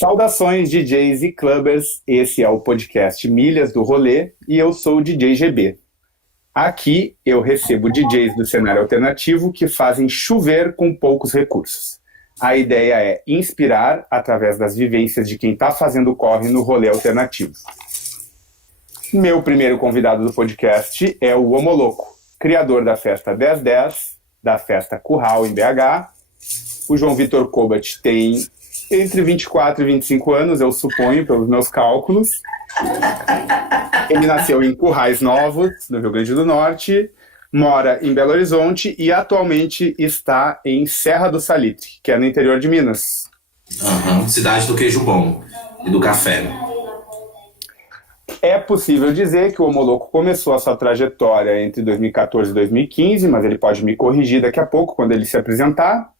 Saudações DJs e clubbers, esse é o podcast Milhas do Rolê e eu sou o DJ GB. Aqui eu recebo DJs do cenário alternativo que fazem chover com poucos recursos. A ideia é inspirar através das vivências de quem está fazendo corre no rolê alternativo. Meu primeiro convidado do podcast é o Omoloco, criador da festa 1010, da festa Curral em BH. O João Vitor Kobat tem entre 24 e 25 anos, eu suponho, pelos meus cálculos. Ele nasceu em Currais Novos, no Rio Grande do Norte, mora em Belo Horizonte e atualmente está em Serra do Salitre, que é no interior de Minas. Cidade do queijo bom e do café. É possível dizer que o Omoloco começou a sua trajetória entre 2014 e 2015, mas ele pode me corrigir daqui a pouco, quando ele se apresentar.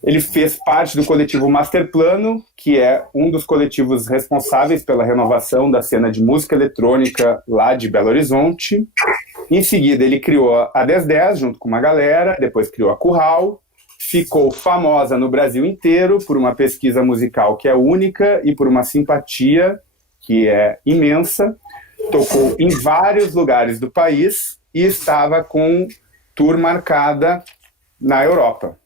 Ele fez parte do coletivo Masterplano, que é um dos coletivos responsáveis pela renovação da cena de música eletrônica lá de Belo Horizonte. Em seguida, ele criou a 1010 junto com uma galera, depois criou a Curral. Ficou famosa no Brasil inteiro por uma pesquisa musical que é única e por uma simpatia que é imensa. Tocou em vários lugares do país e estava com tour marcada na Europa.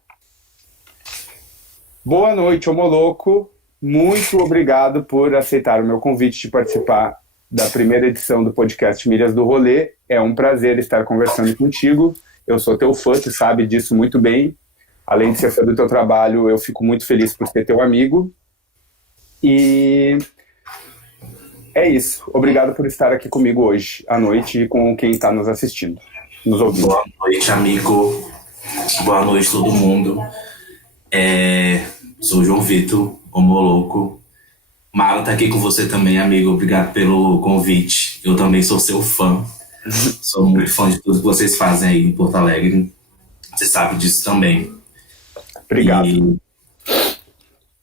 Boa noite, Omoloco. Muito obrigado por aceitar o meu convite de participar da primeira edição do podcast Milhas do Rolê. É um prazer estar conversando contigo. Eu sou teu fã, tu sabe disso muito bem. Além de ser fã do teu trabalho, eu fico muito feliz por ser teu amigo. E é isso. Obrigado por estar aqui comigo hoje, à noite, e com quem está nos assistindo, nos ouvindo. Boa noite, amigo. Boa noite, todo mundo. Sou o João Vitor, Omoloco. Mara tá aqui com você também, amigo. Obrigado pelo convite. Eu também sou seu fã. Sou muito fã de tudo que vocês fazem aí em Porto Alegre. Você sabe disso também. Obrigado. E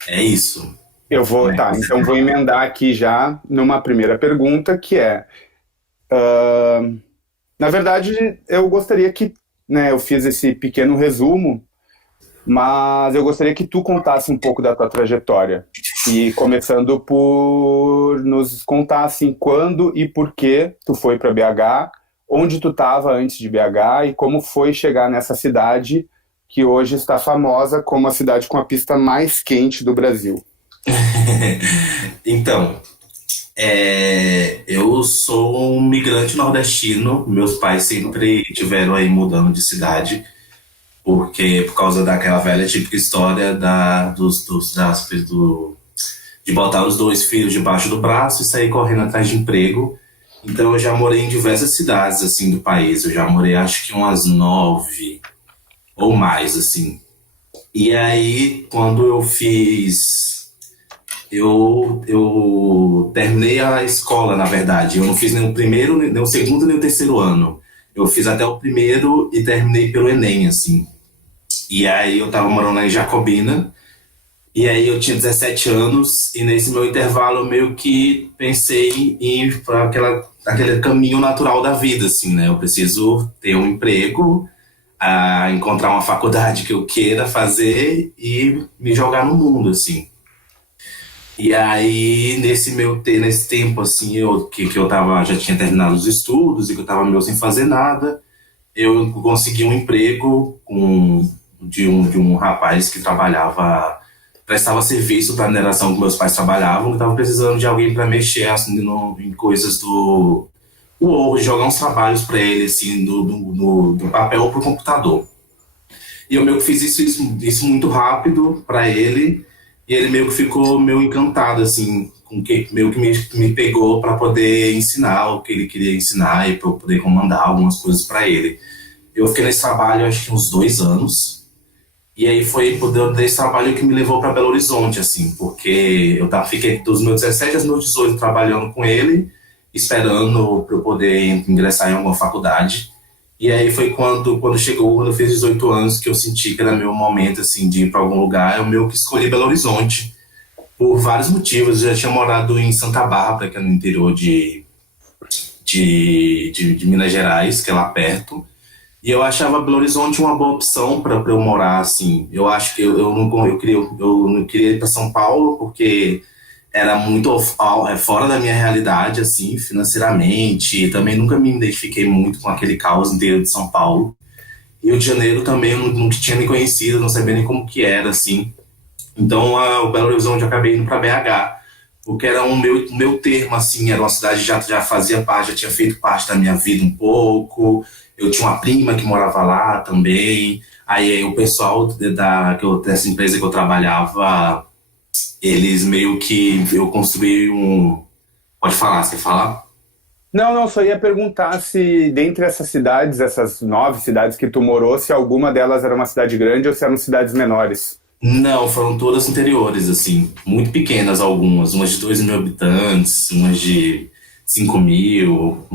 é isso. Então vou emendar aqui já numa primeira pergunta, que é... na verdade, eu gostaria que... eu fiz esse pequeno resumo, mas eu gostaria que tu contasse um pouco da tua trajetória. E começando por nos contar assim, quando e por que tu foi para BH, onde tu estava antes de BH e como foi chegar nessa cidade que hoje está famosa como a cidade com a pista mais quente do Brasil. Então, eu sou um migrante nordestino. Meus pais sempre tiveram aí mudando de cidade, porque por causa daquela velha típica história de botar os dois filhos debaixo do braço e sair correndo atrás de emprego. Então eu já morei em diversas cidades assim do país. Eu já morei acho que umas 9 ou mais assim. E aí quando eu terminei a escola, na verdade. Eu não fiz nem o primeiro, nem o segundo, nem o terceiro ano. Eu fiz até o primeiro e terminei pelo Enem, assim. E aí eu tava morando em Jacobina, e aí eu tinha 17 anos, e nesse meu intervalo eu meio que pensei em ir para aquele caminho natural da vida, assim, né? Eu preciso ter um emprego, encontrar uma faculdade que eu queira fazer e me jogar no mundo, assim. E aí, nesse tempo, assim, que eu já tinha terminado os estudos e que eu tava meio sem fazer nada, eu consegui um emprego de um rapaz que prestava serviço para a mineração que meus pais trabalhavam, que tava precisando de alguém para mexer assim, em coisas do Word, jogar uns trabalhos para ele, assim, do papel pro computador. E eu meio que fiz isso muito rápido para ele. E ele meio que ficou meio encantado, assim, meio que me pegou para poder ensinar o que ele queria ensinar e para eu poder comandar algumas coisas para ele. Eu fiquei nesse trabalho, acho que uns 2 anos. E aí foi desse trabalho que me levou para Belo Horizonte, assim, porque fiquei dos meus 17 aos meus 18 trabalhando com ele, esperando para eu poder ingressar em alguma faculdade. E aí foi quando eu fiz 18 anos, que eu senti que era meu momento, assim, de ir para algum lugar. Eu meio que escolhi Belo Horizonte, por vários motivos. Eu já tinha morado em Santa Bárbara, que é no interior de Minas Gerais, que é lá perto. E eu achava Belo Horizonte uma boa opção para eu morar, assim. Eu acho que eu não queria ir para São Paulo, porque era muito fora da minha realidade, assim, financeiramente. Também nunca me identifiquei muito com aquele caos inteiro de São Paulo. Rio de Janeiro também eu nunca tinha nem conhecido, não sabia nem como que era, assim. Então, o Belo Horizonte eu acabei indo para BH, porque era meu termo, assim, era uma cidade que já fazia parte, já tinha feito parte da minha vida um pouco. Eu tinha uma prima que morava lá também. Aí o pessoal dessa empresa que eu trabalhava, eles meio que eu construí um. Pode falar, você quer falar? Não, não, só ia perguntar se dentre essas cidades, essas 9 cidades que tu morou, se alguma delas era uma cidade grande ou se eram cidades menores. Não, foram todas interiores, assim, muito pequenas algumas, umas de 2 mil habitantes, umas de 5 mil.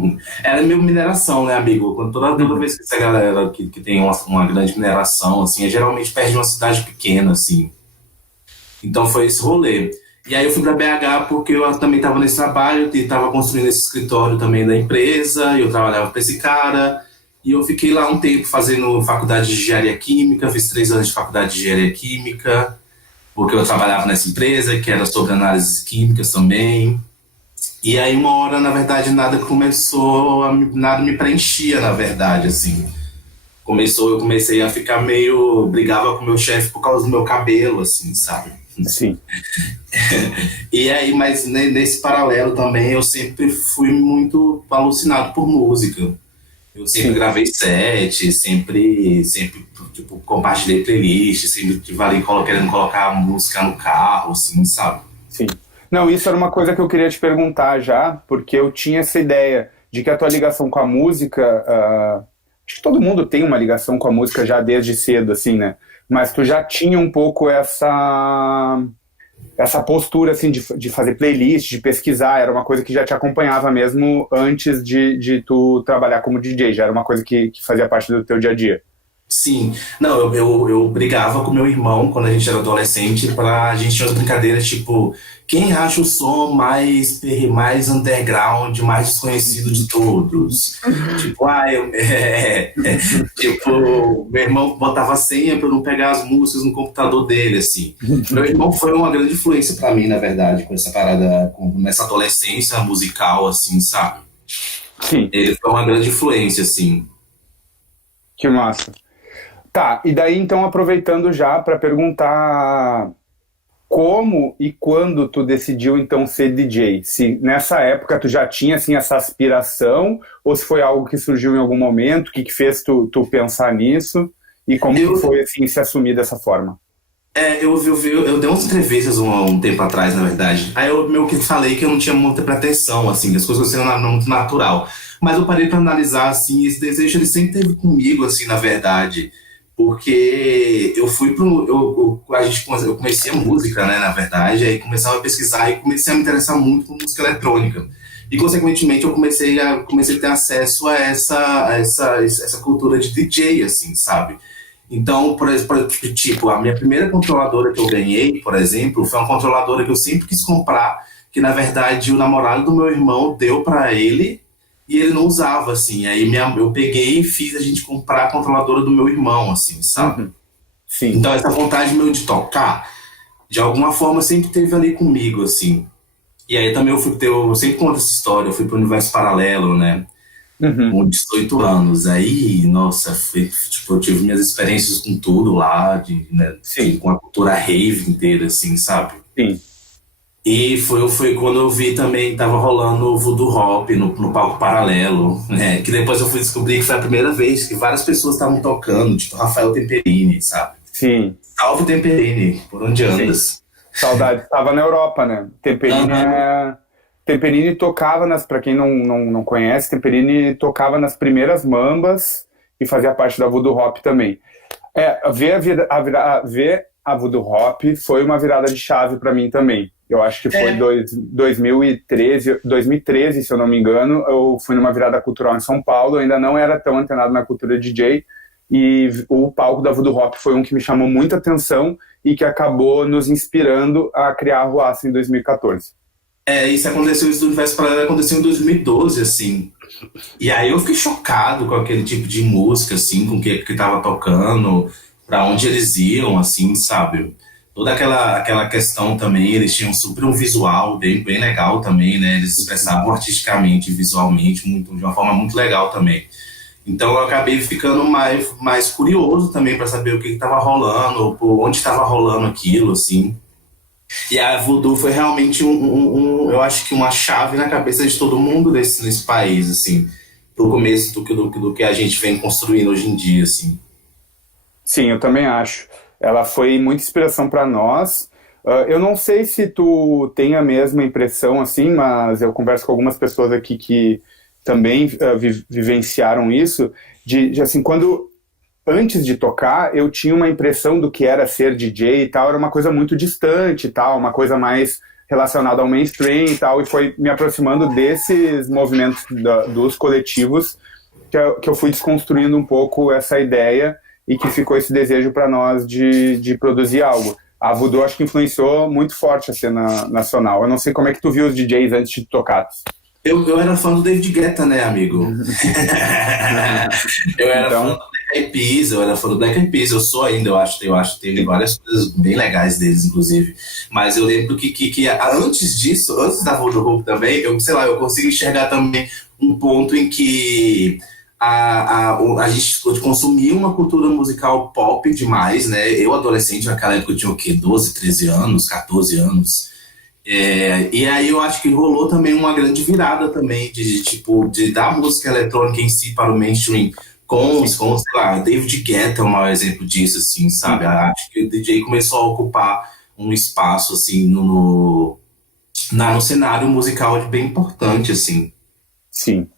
Era meio mineração, né, amigo? Toda Uhum. vez que essa galera que tem uma grande mineração, assim, é geralmente perto de uma cidade pequena, assim. Então foi esse rolê. E aí eu fui para BH porque eu também estava nesse trabalho, e estava construindo esse escritório também da empresa, e eu trabalhava para esse cara, e eu fiquei lá um tempo fazendo faculdade de engenharia química, fiz 3 anos de faculdade de engenharia química, porque eu trabalhava nessa empresa, que era sobre análises químicas também. E aí uma hora, na verdade, nada me preenchia, na verdade, assim. Eu comecei a ficar meio, brigava com o meu chefe por causa do meu cabelo, assim, sabe? Sim, E aí, mas nesse paralelo também, eu sempre fui muito alucinado por música. Eu sempre sim, gravei set, sempre tipo, compartilhei playlist, sempre tive ali querendo colocar música no carro, assim, sabe? sim. Não, isso era uma coisa que eu queria te perguntar já, porque eu tinha essa ideia de que a tua ligação com a música, acho que todo mundo tem uma ligação com a música já desde cedo, assim, né? Mas tu já tinha um pouco essa postura assim de fazer playlist, de pesquisar, era uma coisa que já te acompanhava mesmo antes de tu trabalhar como DJ, já era uma coisa que fazia parte do teu dia a dia. Sim, não, eu brigava com meu irmão quando a gente era adolescente a gente tinha umas brincadeiras tipo, quem acha o som mais underground, mais desconhecido de todos? Tipo, tipo, meu irmão botava senha pra eu não pegar as músicas no computador dele, assim. Meu irmão foi uma grande influência pra mim, na verdade, com essa parada, nessa adolescência musical, assim, sabe? Sim, Ele foi uma grande influência, assim. que massa. Tá, e daí então aproveitando já para perguntar como e quando tu decidiu então ser DJ? Se nessa época tu já tinha assim essa aspiração ou se foi algo que surgiu em algum momento, que fez tu pensar nisso e como que Eu, foi assim se assumir dessa forma? eu dei umas entrevistas um tempo atrás, na verdade. Aí eu meio que falei que eu não tinha muita pretensão, assim, que as coisas sendo muito natural. Mas eu parei pra analisar, assim, esse desejo ele sempre teve comigo, assim, na verdade. Porque eu fui pro. Eu conheci a música, né, na verdade, aí começava a pesquisar e comecei a me interessar muito por música eletrônica. E, consequentemente, eu comecei a ter acesso a essa cultura de DJ, assim, sabe? Então, tipo, a minha primeira controladora que eu ganhei, por exemplo, foi uma controladora que eu sempre quis comprar, que na verdade o namorado do meu irmão deu pra ele e ele não usava, assim. Aí eu peguei e fiz a gente comprar a controladora do meu irmão, assim, sabe? Uhum. Sim. Então, essa vontade meu de tocar, de alguma forma, sempre teve ali comigo, assim. E aí também eu sempre conto essa história, eu fui pro universo paralelo, né? Uhum. Com 18 anos. Aí, nossa, tipo, eu tive minhas experiências com tudo lá, né, Sim. com a cultura rave inteira, assim, sabe? Sim. E foi quando eu vi também, tava rolando o Voodoo Hop no palco paralelo, né? Que depois eu fui descobrir que foi a primeira vez que várias pessoas estavam tocando, tipo Rafael Temperini, sabe? Sim. Salve Temperini, por onde Sim. andas? Saudade. Estava na Europa, né? Aham. Temperini tocava para quem não conhece, Temperini tocava nas primeiras Mambas e fazia parte da Voodoo Hop também. Ver a Voodoo Hop foi uma virada de chave para mim também. Eu acho que foi É, 2013, se eu não me engano. Eu fui numa virada cultural em São Paulo, eu ainda não era tão antenado na cultura DJ, e o palco da Voodoo Hop foi um que me chamou muita atenção e que acabou nos inspirando a criar a Ruaça em 2014. isso do Universo Paralelo aconteceu em 2012, assim. E aí eu fiquei chocado com aquele tipo de música, assim, com o que tava tocando, pra onde eles iam, assim, sabe? toda aquela questão também, eles tinham super um visual bem legal também, né? Eles expressavam artisticamente, visualmente, de uma forma muito legal também. Então eu acabei ficando mais curioso também para saber o que estava rolando, por onde estava rolando aquilo, assim. E a Voodoo foi realmente eu acho que uma chave na cabeça de todo mundo nesse país, assim, pro começo do que a gente vem construindo hoje em dia, assim. Sim, eu também acho. Ela foi muita inspiração para nós. Eu não sei se tu tem a mesma impressão assim, mas eu converso com algumas pessoas aqui que também vivenciaram isso, de assim, quando antes de tocar, eu tinha uma impressão do que era ser DJ e tal, era uma coisa muito distante e tal, uma coisa mais relacionada ao mainstream e tal, e foi me aproximando desses movimentos dos coletivos que eu fui desconstruindo um pouco essa ideia e que ficou esse desejo para nós de produzir algo. A Voodoo acho que influenciou muito forte a cena nacional. Eu não sei como é que tu viu os DJs antes de tocar. Eu era fã do David Guetta, né, amigo? Eu era fã Então, do Black Eyed Peas, eu era fã do Black Eyed Peas, eu sou ainda, eu acho que tem várias coisas bem legais deles, inclusive. Mas eu lembro que antes disso, antes da Voodoo Hope também, eu, sei lá, eu consigo enxergar também um ponto em que a gente consumia uma cultura musical pop demais, né? Eu, adolescente, naquela época eu tinha o quê? 12, 13 anos, 14 anos. E aí eu acho que rolou também uma grande virada também tipo, de dar música eletrônica em si para o mainstream sei lá, David Guetta é o maior exemplo disso, assim, sabe? Acho que o DJ começou a ocupar um espaço, assim, no cenário musical bem importante, assim. sim,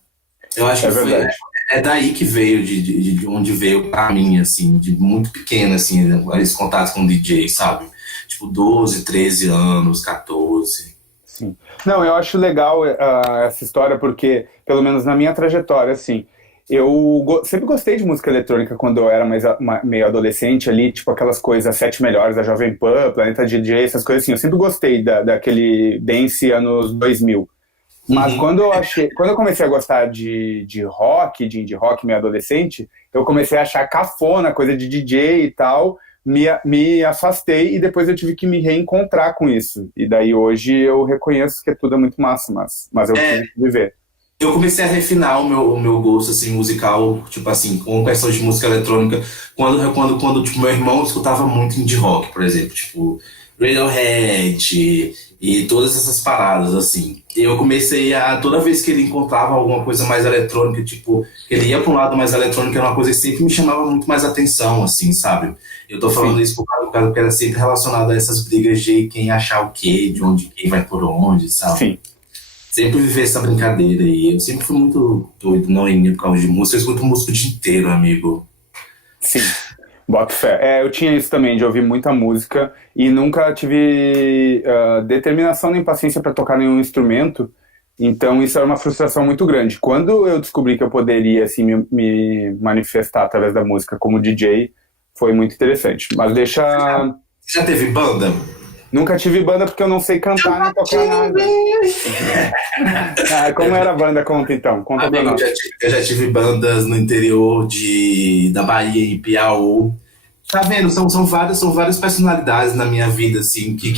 Eu acho é que foi, verdade. é daí que veio, de onde veio pra mim, assim, de muito pequeno, assim, esses contatos com DJ, sabe? Tipo, 12, 13 anos, 14. Sim. Não, eu acho legal essa história porque, pelo menos na minha trajetória, assim, eu sempre gostei de música eletrônica quando eu era meio adolescente ali, tipo aquelas coisas, as sete melhores da Jovem Pan, Planeta DJ, essas coisas assim. Eu sempre gostei daquele dance anos 2000. Mas Uhum. quando eu comecei a gostar de rock, de indie rock meio adolescente, eu comecei a achar cafona, coisa de DJ e tal, me afastei e depois eu tive que me reencontrar com isso. E daí hoje eu reconheço que tudo é muito massa, mas eu tive que viver. Eu comecei a refinar o meu gosto, assim, musical, tipo assim, com questão de música eletrônica, quando tipo, meu irmão escutava muito indie rock, por exemplo, tipo, Radiohead e todas essas paradas, assim. E eu comecei toda vez que ele encontrava alguma coisa mais eletrônica, tipo, que ele ia pra um lado mais eletrônico, era uma coisa que sempre me chamava muito mais atenção, assim, sabe? Eu tô falando Sim, isso por causa que era sempre relacionado a essas brigas de quem achar o quê, de onde quem vai por onde, sabe? sim, Sempre viver essa brincadeira aí. Eu sempre fui muito doido, não em por causa de música. Eu escuto música o dia inteiro, amigo. sim. Boto fé. Eu tinha isso também, de ouvir muita música e nunca tive determinação nem paciência para tocar nenhum instrumento. Então isso era uma frustração muito grande. Quando eu descobri que eu poderia assim me manifestar através da música como DJ, foi muito interessante. Mas deixa. Você já teve banda? Nunca tive banda porque eu não sei cantar nem tocar nada. Como era a banda? Conta então. Conta pra Amigo, nós. eu já tive bandas no interior da Bahia, em Piauí. Tá vendo? São várias personalidades na minha vida, assim, que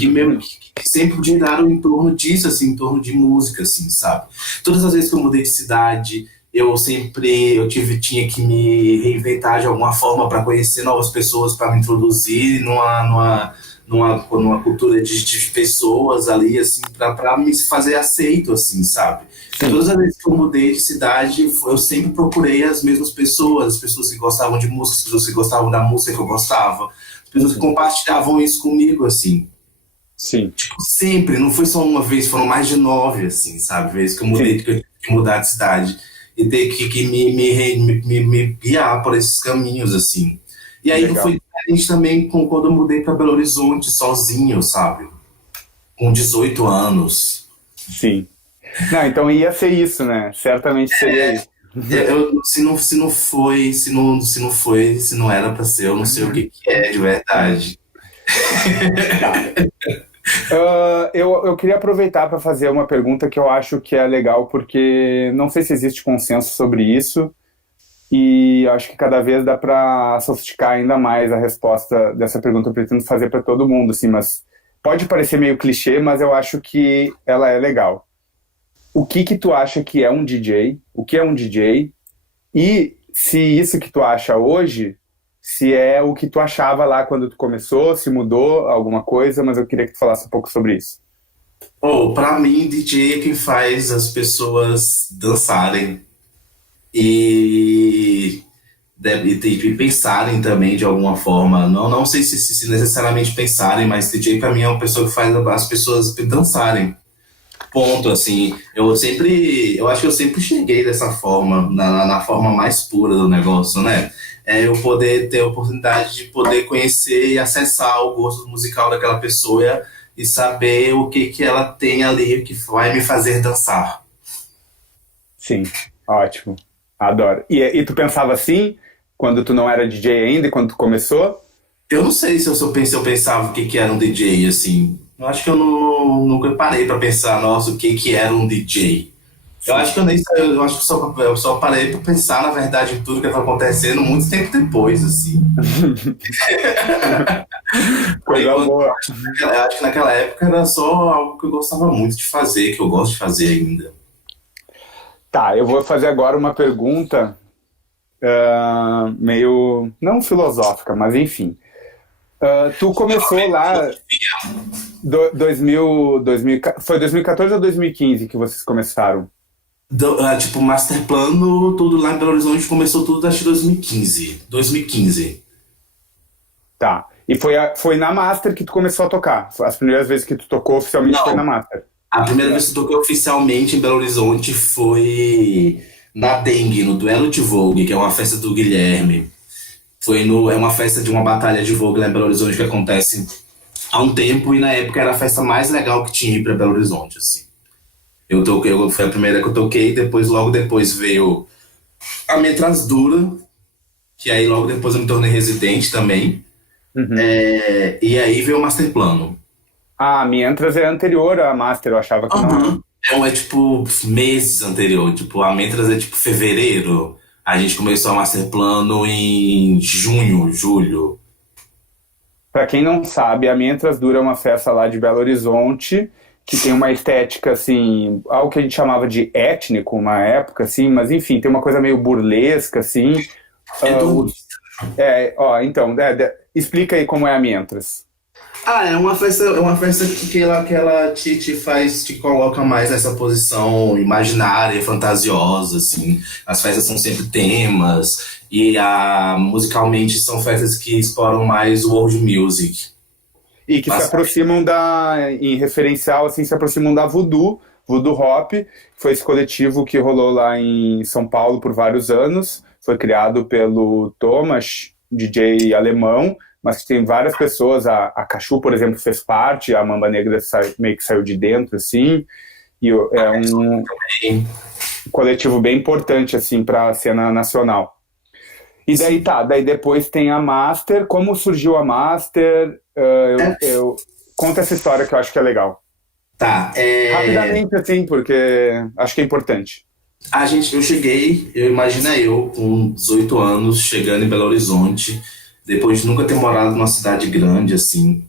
sempre giraram em torno disso, assim, em torno de música, assim, sabe? Todas as vezes que eu mudei de cidade, tinha que me reinventar de alguma forma para conhecer novas pessoas, para me introduzir numa cultura de pessoas ali, assim, para me fazer aceito, assim, sabe? Sim, Todas as vezes que eu mudei de cidade, eu sempre procurei as mesmas pessoas, as pessoas que gostavam de música, as pessoas que gostavam da música que eu gostava, as pessoas que compartilhavam isso comigo, assim. sim, Tipo, sempre, não foi só uma vez, foram mais de 9, assim, sabe? Vezes que eu mudei, sim. que eu tive que mudar de cidade e ter que me guiar por esses caminhos, assim. E aí não Legal. foi diferente também quando eu mudei para Belo Horizonte sozinho, sabe? Com 18 anos. Sim. Não, então ia ser isso, né? Certamente seria isso. Se não era pra ser, eu não sei o que é de verdade. Tá. Eu queria aproveitar para fazer uma pergunta que eu acho que é legal, porque não sei se existe consenso sobre isso, E eu acho que cada vez dá para sofisticar ainda mais a resposta dessa pergunta. Eu pretendo fazer para todo mundo, assim, mas pode parecer meio clichê, mas eu acho que ela é legal. O que que tu acha que é um DJ? O que é um DJ? E se isso que tu acha hoje, se é o que tu achava lá quando tu começou, se mudou alguma coisa, mas eu queria que tu falasse um pouco sobre isso. Pra mim, DJ é quem faz as pessoas dançarem e, e pensarem também de alguma forma. Não sei se necessariamente pensarem, mas DJ pra mim é uma pessoa que faz as pessoas dançarem. Ponto, assim. Eu acho que eu sempre cheguei dessa forma, na forma mais pura do negócio, né? É eu poder ter a oportunidade de poder conhecer e acessar o gosto musical daquela pessoa e saber o que que ela tem ali que vai me fazer dançar. Sim, ótimo. Adoro. E tu pensava assim, quando tu não era DJ ainda, e quando tu começou? Eu não sei se eu pensava o que que era um DJ, assim. Eu acho que nunca parei pra pensar, nossa, o que que era um DJ. Eu Sim. acho que eu nem sei, eu acho que eu só parei pra pensar, na verdade, em tudo que tá acontecendo muito tempo depois, assim. Por Coisa enquanto, boa. eu acho que naquela época era só algo que eu gostava muito de fazer, que eu gosto de fazer ainda. Tá, eu vou fazer agora uma pergunta meio, não filosófica, mas enfim. Tu começou lá, 2000, foi 2014 ou 2015 que vocês começaram? Tipo, Master Plano, tudo lá em Belo Horizonte começou tudo acho que 2015. 2015. Tá. E foi na Master que tu começou a tocar. As primeiras vezes que tu tocou oficialmente foi na Não, Master. a primeira vez que eu toquei oficialmente em Belo Horizonte foi na Dengue, no Duelo de Vogue, que é uma festa do Guilherme. É uma festa de uma batalha de Vogue lá em Belo Horizonte que acontece há um tempo e na época era a festa mais legal que tinha para Belo Horizonte, assim. Foi a primeira que eu toquei, logo depois veio a Metras Dura, que aí logo depois eu me tornei residente também. Uhum. E aí veio o Master Plano. Ah, a Mientras é anterior à Master, eu achava que não era. Aham. É tipo meses anterior, tipo, a Metras é tipo fevereiro. A gente começou a Master Plano em junho, julho. Pra quem não sabe, a Mientras Dura é uma festa lá de Belo Horizonte, que tem uma estética, assim, algo que a gente chamava de étnico, uma época, assim, mas enfim, tem uma coisa meio burlesca, assim. É Ah, do então, explica aí como é a Mientras. É uma festa que ela te faz, te coloca mais nessa posição imaginária, fantasiosa, assim. As festas são sempre temas, musicalmente são festas que exploram mais o world music. E que se Basicamente. aproximam em referencial, assim, se aproximam da Voodoo Hop, que foi esse coletivo que rolou lá em São Paulo por vários anos, foi criado pelo Thomas, DJ alemão, mas que tem várias pessoas, a Cachu, por exemplo, fez parte, a Mamba Negra meio que saiu de dentro, assim, e é um coletivo bem importante, assim, para a cena nacional. E daí Sim. tá, daí depois tem a Master. Como surgiu a Master? Conta essa história que eu acho que é legal. Tá, Rapidamente, assim, porque acho que é importante. imagina eu com 18 anos, chegando em Belo Horizonte, depois de nunca ter morado numa cidade grande, assim.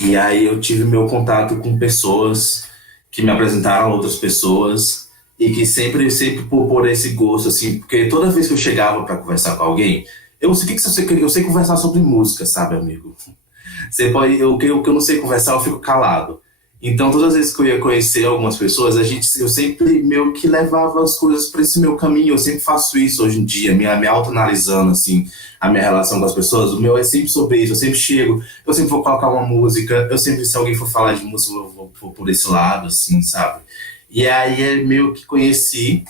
E aí eu tive meu contato com pessoas que me apresentaram a outras pessoas e que sempre por esse gosto, assim, porque toda vez que eu chegava para conversar com alguém, eu sei eu sei conversar sobre música, sabe, amigo? Você pode, o que eu não sei conversar, eu fico calado. Então, todas as vezes que eu ia conhecer algumas pessoas, eu sempre meio que levava as coisas para esse meu caminho. Eu sempre faço isso hoje em dia, me autoanalisando, assim, a minha relação com as pessoas. O meu é sempre sobre isso. Eu sempre chego, eu sempre vou colocar uma música, eu sempre, se alguém for falar de música, eu vou por esse lado, assim, sabe? E aí, é meio que conheci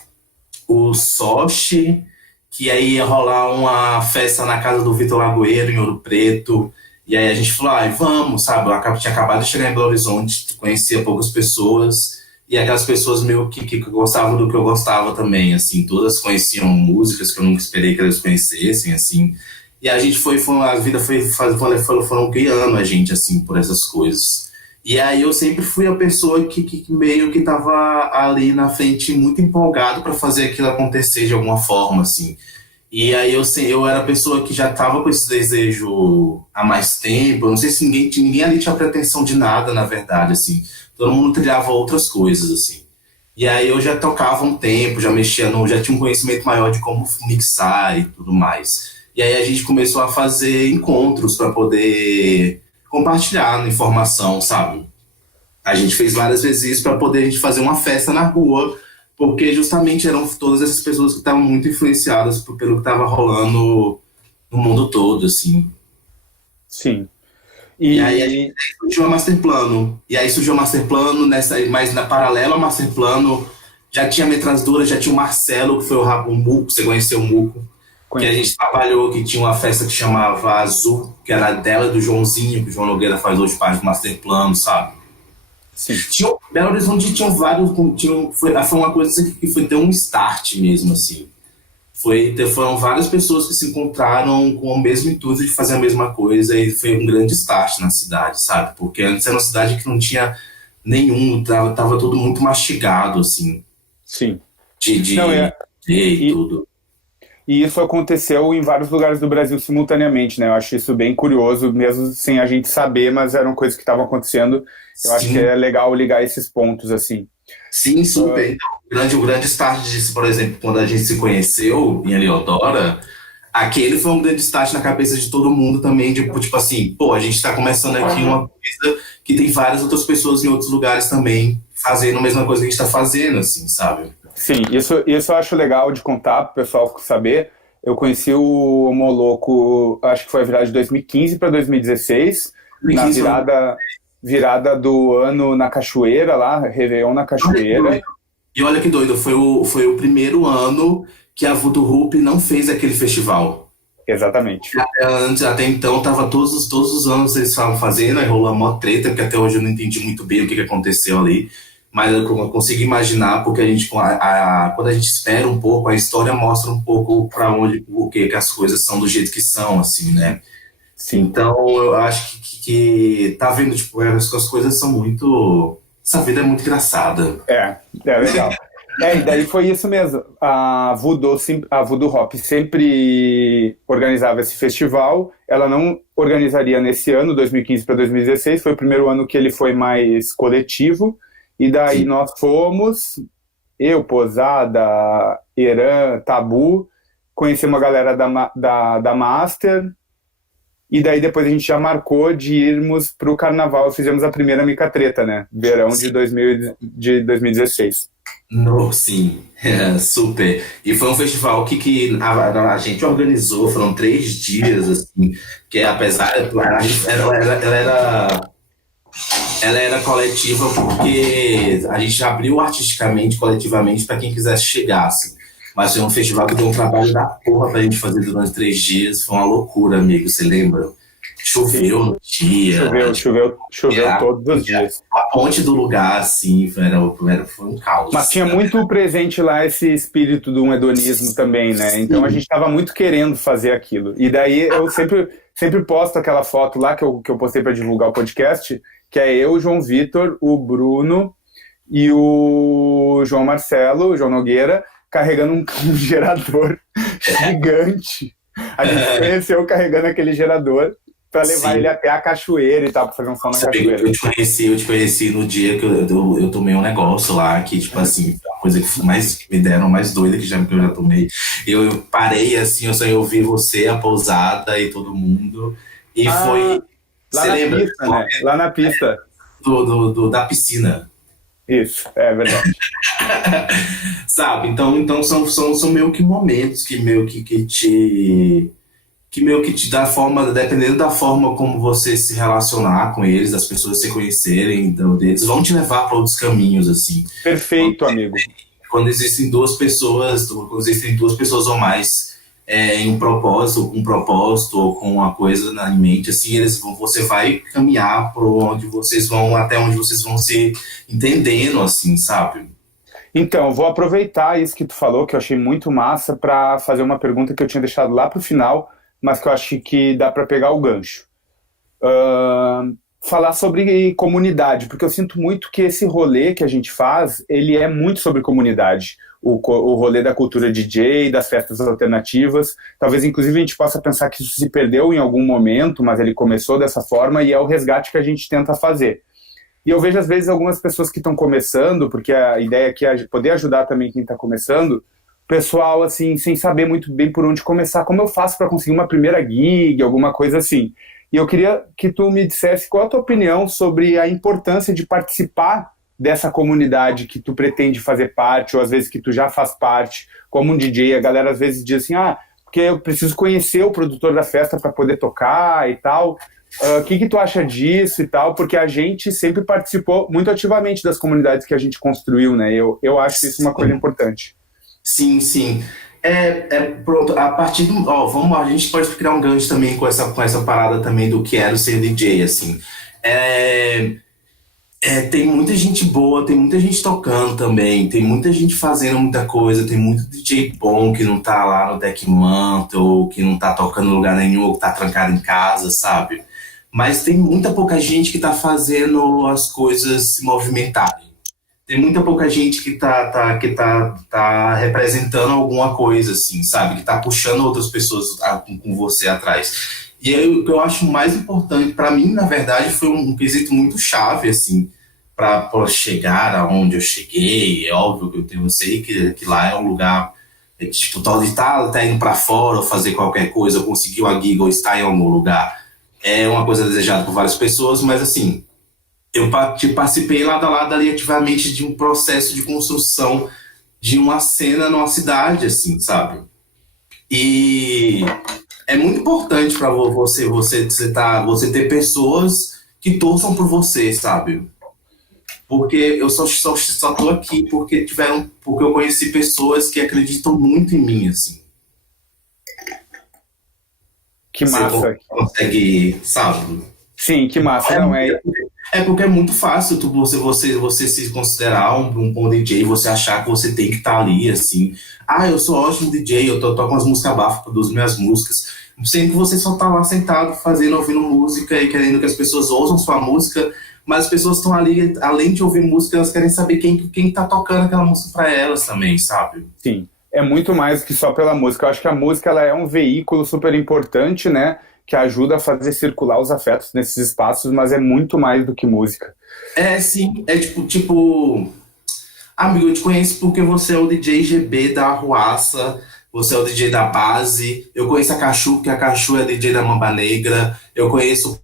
o Sochi, que aí ia rolar uma festa na casa do Vitor Lagoeiro, em Ouro Preto. E aí a gente falou, vamos, sabe? Tinha acabado de chegar em Belo Horizonte, conhecia poucas pessoas, e aquelas pessoas meio que gostavam do que eu gostava também, assim, todas conheciam músicas que eu nunca esperei que elas conhecessem, assim. E a gente a vida foram guiando a gente, assim, por essas coisas. E aí eu sempre fui a pessoa que meio que tava ali na frente muito empolgado para fazer aquilo acontecer de alguma forma, assim. E aí eu era a pessoa que já tava com esse desejo há mais tempo. Eu não sei se ninguém ali tinha pretensão de nada, na verdade, assim. Todo mundo trilhava outras coisas, assim. E aí eu já tocava um tempo, já mexia no, já tinha um conhecimento maior de como mixar e tudo mais. E aí a gente começou a fazer encontros para poder compartilhar informação, sabe? A gente fez várias vezes isso para poder a gente fazer uma festa na rua, porque justamente eram todas essas pessoas que estavam muito influenciadas pelo que estava rolando no mundo todo, assim. Sim. E aí a gente E surgiu a Masterplano. E aí surgiu a Masterplano, mas na paralela ao Masterplano já tinha a Metrasdura, já tinha o Marcelo, que foi o Muco, você conheceu o Muco, que a conheci. gente trabalhou, que tinha uma festa que chamava Azul, que era dela e do Joãozinho, que o João Nogueira faz hoje parte do Masterplano, sabe? Sim. Belo Horizonte tinha vários. Foi uma coisa que foi ter um start mesmo, assim. Foram várias pessoas que se encontraram com o mesmo intuito de fazer a mesma coisa e foi um grande start na cidade, sabe? Porque antes era uma cidade que não tinha nenhum, tava tudo muito mastigado, assim, Sim. de, Não, de, de e e, tudo. e isso aconteceu em vários lugares do Brasil simultaneamente, né? Eu acho isso bem curioso, mesmo sem a gente saber, mas eram coisas que estavam acontecendo. Eu acho que Sim, é legal ligar esses pontos, assim. sim, super. Então, o grande start disso, por exemplo, quando a gente se conheceu em Heliodora, aquele foi um grande start na cabeça de todo mundo também, tipo assim, pô, a gente tá começando aqui uma coisa que tem várias outras pessoas em outros lugares também fazendo a mesma coisa que a gente tá fazendo, assim, sabe? Sim, isso eu acho legal de contar para o pessoal saber. Eu conheci o Moloco, acho que foi a virada de 2015 para 2016, na 2015 foi um. virada do ano na Cachoeira, lá, Réveillon na Olha que Cachoeira. doido. E olha que doido, foi o primeiro ano que a Voodoo Hoop não fez aquele festival. Exatamente. Até então, tava todos os anos eles estavam fazendo, aí rolou uma mó treta, porque até hoje eu não entendi muito bem o que aconteceu ali. Mas eu consigo imaginar, porque quando a gente espera um pouco, a história mostra um pouco para onde, o que as coisas são do jeito que são, assim, né? Sim. Então, eu acho que tá vendo, tipo, as coisas são muito. Essa vida é muito engraçada. É legal. E daí foi isso mesmo. A Voodoo Hop sempre organizava esse festival. Ela não organizaria nesse ano, 2015 para 2016. Foi o primeiro ano que ele foi mais coletivo. E daí Sim. nós fomos, eu, Posada, Eran, Tabu, conheci uma galera da Master. E daí depois a gente já marcou de irmos para o carnaval. Fizemos a primeira Mica Treta, né? Verão de 2016. No, sim, super. E foi um festival que a gente organizou, foram 3 dias, assim, que apesar, ela era coletiva porque a gente abriu artisticamente, coletivamente, para quem quisesse chegar, assim. Mas foi um festival que deu um trabalho da porra pra gente fazer durante 3 dias, foi uma loucura, amigo, você lembra? Sim. Choveu no dia, Choveu a, todos os dias. a ponte do lugar, assim, foi um caos, Mas tinha assim. muito presente lá esse espírito do hedonismo também, né? Então a gente estava muito querendo fazer aquilo. E daí eu sempre posto aquela foto lá que eu postei para divulgar o podcast, que é eu, o João Vitor, o Bruno e o João Marcelo, o João Nogueira, carregando um gerador gigante. A gente se conheceu carregando aquele gerador para levar ele Sim. até a cachoeira e tal, para fazer um som na Sabia que cachoeira. eu te conheci no dia que eu tomei um negócio lá, que, tipo assim, foi a coisa que me deram mais doida que eu já tomei. Eu parei, assim, eu só ia ouvir você, a pousada e todo mundo. E Ah, foi. lá Você na lembra pista, né? Lá na pista. da piscina? Isso, é verdade. Sabe? Então são meio que momentos que meio que te dá forma, dependendo da forma como você se relacionar com eles, das pessoas se conhecerem, então, eles vão te levar para outros caminhos, assim. Quando, Perfeito, amigo. quando existem duas pessoas ou mais em um propósito ou com uma coisa na mente, assim, você vai caminhar até onde vocês vão se entendendo, assim, sabe? Então, vou aproveitar isso que tu falou, que eu achei muito massa, para fazer uma pergunta que eu tinha deixado lá para o final, mas que eu acho que dá para pegar o gancho. Falar sobre comunidade, porque eu sinto muito que esse rolê que a gente faz, ele é muito sobre comunidade. o rolê da cultura DJ, das festas alternativas. Talvez, inclusive, a gente possa pensar que isso se perdeu em algum momento, mas ele começou dessa forma e é o resgate que a gente tenta fazer. E eu vejo, às vezes, algumas pessoas que estão começando, porque a ideia aqui é poder ajudar também quem está começando, pessoal, assim, sem saber muito bem por onde começar. Como eu faço para conseguir uma primeira gig, alguma coisa assim? E eu queria que tu me dissesse qual a tua opinião sobre a importância de participar dessa comunidade que tu pretende fazer parte, ou às vezes que tu já faz parte, como um DJ. A galera às vezes diz assim, porque eu preciso conhecer o produtor da festa para poder tocar e tal. O que tu acha disso e tal? Porque a gente sempre participou muito ativamente das comunidades que a gente construiu, né? Eu acho isso uma coisa importante. Sim, sim. Pronto, a partir do. Ó, vamos lá, a gente pode criar um gancho também com essa parada também do que era ser DJ, assim. Tem muita gente boa, tem muita gente tocando também, tem muita gente fazendo muita coisa, tem muito DJ bom que não tá lá no Deck Mantle, que não tá tocando em lugar nenhum, ou que tá trancado em casa, sabe? Mas tem muita pouca gente que tá fazendo as coisas se movimentarem. Tem muita pouca gente que tá representando alguma coisa, assim, sabe? Que tá puxando outras pessoas com você atrás. E aí, o que eu acho mais importante, para mim, na verdade, foi um quesito muito chave, assim, para chegar aonde eu cheguei. É óbvio que eu sei que lá é um lugar, tipo, tá indo para fora ou fazer qualquer coisa, ou conseguir uma gig ou estar em algum lugar. É uma coisa desejada por várias pessoas, mas, assim, eu participei lado a lado ali ativamente de um processo de construção de uma cena numa cidade, assim, sabe? E é muito importante para você ter pessoas que torçam por você, sabe? Porque eu só tô aqui porque eu conheci pessoas que acreditam muito em mim, assim. Que massa. Você consegue, sabe? Sim, que massa. Porque é muito fácil você se considerar um bom DJ, você achar que você tem que estar ali, assim. Eu sou ótimo DJ, eu toco umas músicas bafas, produzo minhas músicas. Sendo que você só tá lá sentado, ouvindo música e querendo que as pessoas ouçam sua música, mas as pessoas estão ali, além de ouvir música, elas querem saber quem tá tocando aquela música pra elas também, sabe? Sim, é muito mais que só pela música. Eu acho que a música ela é um veículo super importante, né? Que ajuda a fazer circular os afetos nesses espaços, mas é muito mais do que música. Sim, tipo... Amigo, eu te conheço porque você é o DJ GB da Arruaça, você é o DJ da Base, eu conheço a Cachu, porque a Cachu é DJ da Mamba Negra, eu conheço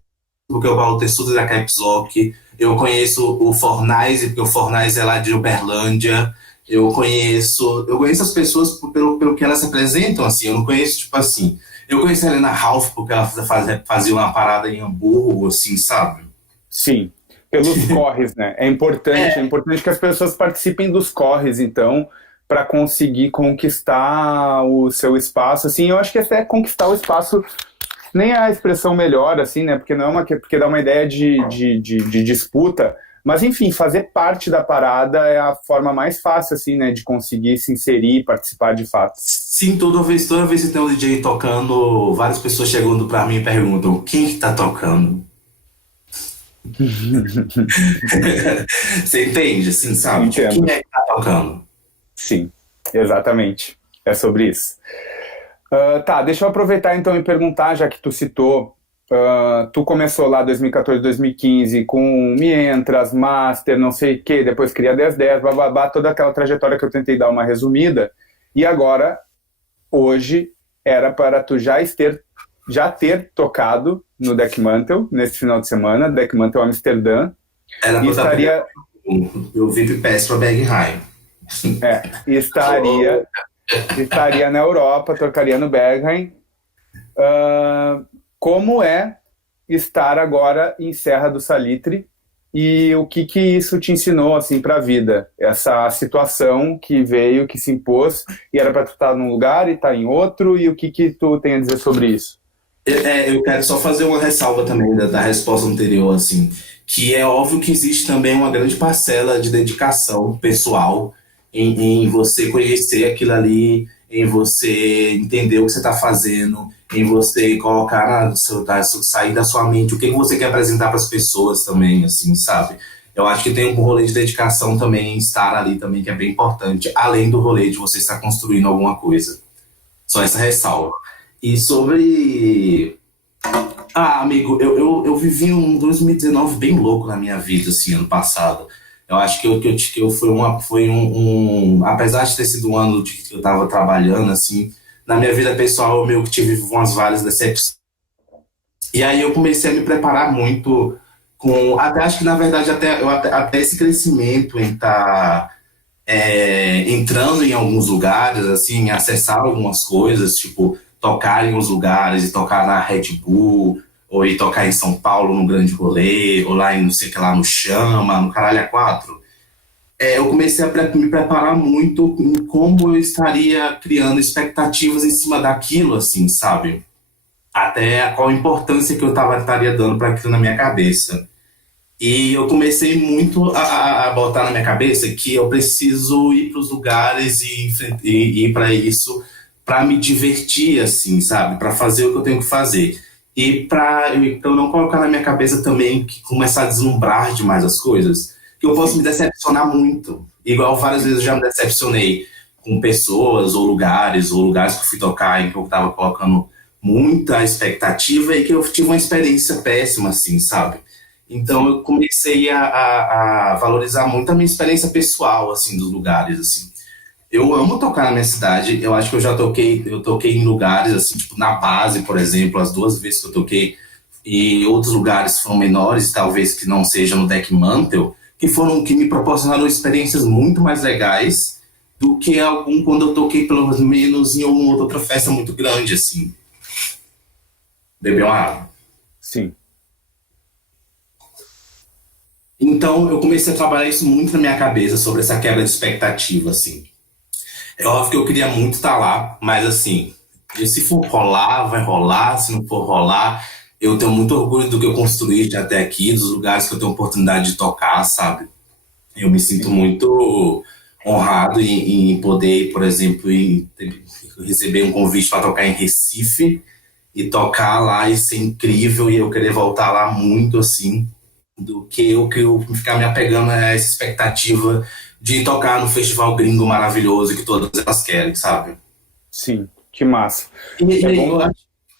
porque o Paulo Tessudo é da Capsock, eu conheço o Fornais, porque o Fornais é lá de Uberlândia, eu conheço as pessoas pelo que elas representam, assim, eu não conheço, tipo assim... Eu conheci a Helena Ralph porque ela fazia uma parada em Hamburgo, assim, sabe? Sim, pelos corres, né? É importante que as pessoas participem dos corres, então, para conseguir conquistar o seu espaço. Assim, eu acho que até conquistar o espaço nem é a expressão melhor, assim, né? Porque não é porque dá uma ideia de disputa. Mas, enfim, fazer parte da parada é a forma mais fácil, assim, né? De conseguir se inserir e participar de fato. Sim, toda vez que tem um DJ tocando, várias pessoas chegando pra mim e perguntam: quem que tá tocando? Você entende, assim, sabe? Entendo. Quem é que tá tocando? Sim, exatamente. É sobre isso. Tá, deixa eu aproveitar então e perguntar, já que tu citou... tu começou lá 2014, 2015 com Mientras, Master, não sei o que, depois cria 1010, bababá, toda aquela trajetória que eu tentei dar uma resumida, e agora, hoje, era para tu já ter tocado no Deck Mantle, nesse final de semana, Deck Mantle Amsterdã, e estaria... Eu VIP Pass pra Bergheim. Estaria na Europa, tocaria no Bergheim. Como é estar agora em Serra do Salitre e o que isso te ensinou assim para a vida? Essa situação que veio, que se impôs e era para tu estar num lugar e estar em outro, e o que tu tem a dizer sobre isso? Eu quero só fazer uma ressalva também da resposta anterior, assim, que é óbvio que existe também uma grande parcela de dedicação pessoal em você conhecer aquilo ali, em você entender o que você está fazendo, em você colocar sair da sua mente o que você quer apresentar para as pessoas também, assim, sabe? Eu acho que tem um rolê de dedicação também em estar ali também, que é bem importante, além do rolê de você estar construindo alguma coisa. Só essa ressalva. E sobre. Ah, amigo, eu vivi um 2019 bem louco na minha vida, assim, ano passado. Eu acho que eu apesar de ter sido um ano de que eu tava trabalhando, assim, na minha vida pessoal eu meio que tive umas várias decepções. E aí eu comecei a me preparar muito com, até acho que na verdade até esse crescimento em estar entrando em alguns lugares, assim, acessar algumas coisas, tipo, tocar em uns lugares e tocar na Red Bull, ou ir tocar em São Paulo no Grande Rolê, ou lá em não sei o que lá no Chama, no Caralho A4. Eu comecei a me preparar muito em como eu estaria criando expectativas em cima daquilo, assim, sabe? Até qual a importância que eu estaria dando para aquilo na minha cabeça. E eu comecei muito a botar na minha cabeça que eu preciso ir para os lugares e ir para isso para me divertir, assim, sabe? Para fazer o que eu tenho que fazer. E para eu não colocar na minha cabeça também que começar a deslumbrar demais as coisas, que eu posso me Sim, decepcionar muito. Igual várias vezes eu já me decepcionei com pessoas ou lugares que eu fui tocar em que eu estava colocando muita expectativa e que eu tive uma experiência péssima, assim, sabe? Então sim. eu comecei a valorizar muito a minha experiência pessoal, assim, dos lugares, assim. Eu amo tocar na minha cidade, eu acho que eu toquei em lugares, assim, tipo na base, por exemplo, as duas vezes que eu toquei, e outros lugares foram menores, talvez que não seja no Deck Mantle, que me proporcionaram experiências muito mais legais do que algum quando eu toquei pelo menos em alguma outra festa muito grande, assim. Beber uma água. Sim. Então eu comecei a trabalhar isso muito na minha cabeça sobre essa quebra de expectativa, assim. É óbvio que eu queria muito estar lá, mas assim, e se for rolar, vai rolar, se não for rolar, eu tenho muito orgulho do que eu construí até aqui, dos lugares que eu tenho oportunidade de tocar, sabe? Eu me sinto Sim. muito honrado em poder, por exemplo, receber um convite para tocar em Recife e tocar lá e ser incrível e eu querer voltar lá muito assim do que eu ficar me apegando a essa expectativa de tocar no festival gringo maravilhoso que todas elas querem, sabe? Sim. Que massa. E É aí, bom.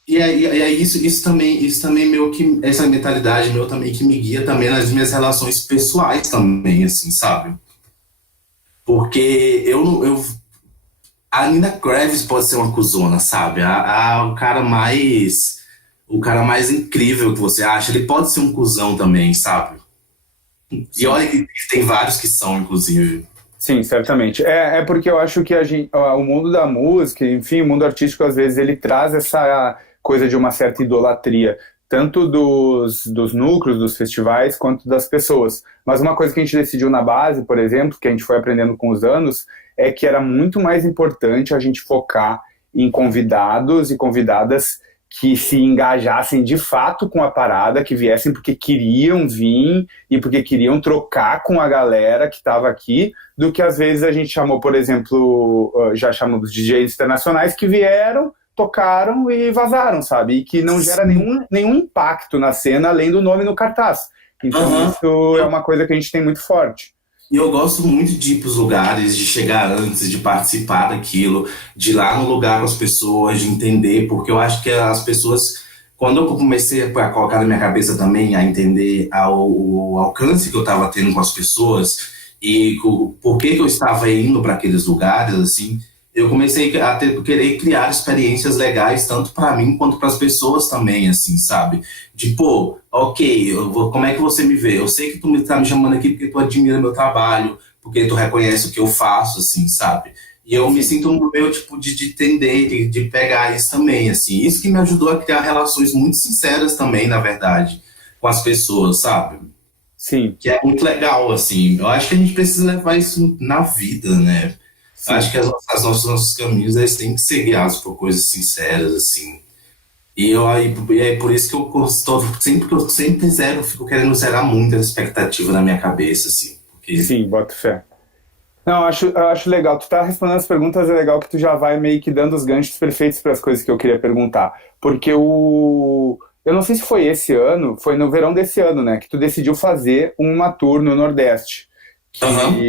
e aí isso também meio que, essa mentalidade meu também que me guia também nas minhas relações pessoais também, assim, sabe? Porque eu não, eu, a Nina Kravis pode ser uma cuzona, sabe? O cara mais incrível que você acha, ele pode ser um cuzão também, sabe? E Sim. olha que tem vários que são, inclusive. Sim, certamente. É porque eu acho que o mundo da música, enfim, o mundo artístico, às vezes, ele traz essa coisa de uma certa idolatria, tanto dos núcleos, dos festivais, quanto das pessoas. Mas uma coisa que a gente decidiu na base, por exemplo, que a gente foi aprendendo com os anos, é que era muito mais importante a gente focar em convidados e convidadas que se engajassem de fato com a parada, que viessem porque queriam vir e porque queriam trocar com a galera que estava aqui, do que às vezes a gente chamou, por exemplo, já chamamos de DJs internacionais que vieram, tocaram e vazaram, sabe? E que não gera Sim. nenhum impacto na cena além do nome no cartaz. Então Aham. isso é uma coisa que a gente tem muito forte. E eu gosto muito de ir para os lugares, de chegar antes, de participar daquilo, de ir lá no lugar com as pessoas, de entender, porque eu acho que as pessoas, quando eu comecei a colocar na minha cabeça também, a entender o alcance que eu estava tendo com as pessoas e por que que eu estava indo para aqueles lugares, assim, eu comecei querer criar experiências legais, tanto para mim quanto para as pessoas também, assim, sabe? De, pô, ok, como é que você me vê? Eu sei que tu tá me chamando aqui porque tu admira meu trabalho, porque tu reconhece o que eu faço, assim, sabe? E eu me Sim, sinto no meu, tipo, de entender, de pegar isso também, assim. Isso que me ajudou a criar relações muito sinceras também, na verdade, com as pessoas, sabe? sim, Que é muito legal, assim. Eu acho que a gente precisa levar isso na vida, né? Eu acho sim. que nossos caminhos, eles têm que ser guiados por coisas sinceras, assim. E é por isso que sempre zero, fico querendo zerar muito a expectativa na minha cabeça, assim. Porque. Sim, boto fé. Não, eu acho legal. Tu tá respondendo as perguntas, é legal que tu já vai meio que dando os ganchos perfeitos para as coisas que eu queria perguntar. Porque eu não sei se foi esse ano, foi no verão desse ano, né, que tu decidiu fazer uma tour no Nordeste, Aham.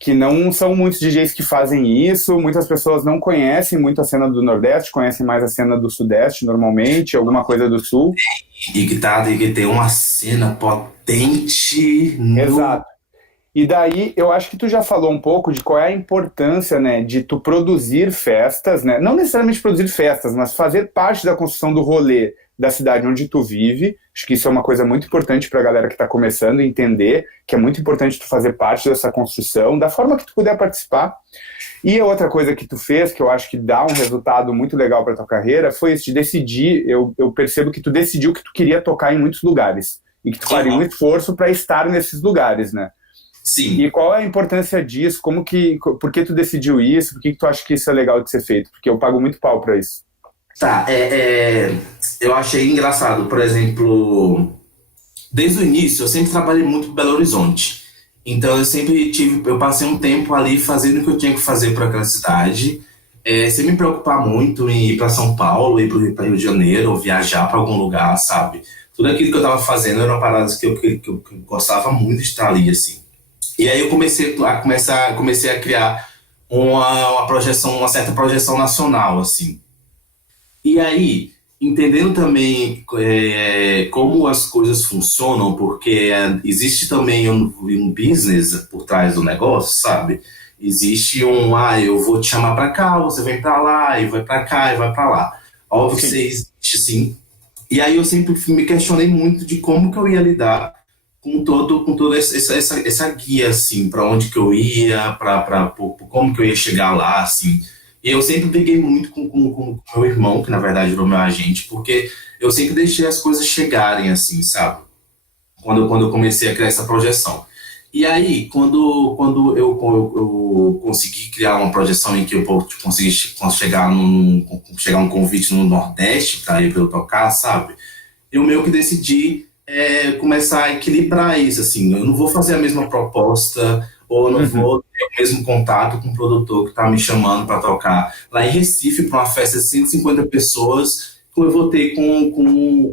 que não são muitos DJs que fazem isso, muitas pessoas não conhecem muito a cena do Nordeste, conhecem mais a cena do Sudeste normalmente, alguma coisa do Sul. E que tem uma cena potente no. Exato. E daí, eu acho que tu já falou um pouco de qual é a importância, né, de tu produzir festas, né? Não necessariamente produzir festas, mas fazer parte da construção do rolê da cidade onde tu vive. Acho que isso é uma coisa muito importante para a galera que está começando a entender que é muito importante tu fazer parte dessa construção, da forma que tu puder participar. E a outra coisa que tu fez, que eu acho que dá um resultado muito legal para tua carreira, foi isso de decidir. Eu percebo que tu decidiu que tu queria tocar em muitos lugares e que tu faria um Aham. esforço para estar nesses lugares, né? E Sim. qual é a importância disso? Por que tu decidiu isso? Por que tu acha que isso é legal de ser feito? Porque eu pago muito pau pra isso. Tá, eu achei engraçado, por exemplo, desde o início eu sempre trabalhei muito em Belo Horizonte. Então eu passei um tempo ali fazendo o que eu tinha que fazer para aquela cidade, sem me preocupar muito em ir para São Paulo, ir para Rio de Janeiro, ou viajar para algum lugar, sabe? Tudo aquilo que eu tava fazendo eram paradas que eu gostava muito de estar ali, assim. E aí eu comecei a criar uma projeção, uma certa projeção nacional, assim. E aí, entendendo também como as coisas funcionam, porque existe também um business por trás do negócio, sabe? Existe eu vou te chamar pra cá, você vem pra lá, e vai pra cá, e vai pra lá. Óbvio que isso Sim, existe, sim. E aí eu sempre me questionei muito de como que eu ia lidar com toda essa guia, assim, para onde que eu ia, como que eu ia chegar lá, assim. E eu sempre briguei muito com o meu irmão, que na verdade era o meu agente, porque eu sempre deixei as coisas chegarem, assim, sabe? Quando eu comecei a criar essa projeção. E aí, eu consegui criar uma projeção em que eu consegui chegar um convite no Nordeste para ir para eu tocar, sabe? Eu meio que decidi começar a equilibrar isso, assim, eu não vou fazer a mesma proposta, ou eu não uhum, vou ter o mesmo contato com o produtor que está me chamando para tocar lá em Recife, para uma festa de 150 pessoas, como eu vou ter com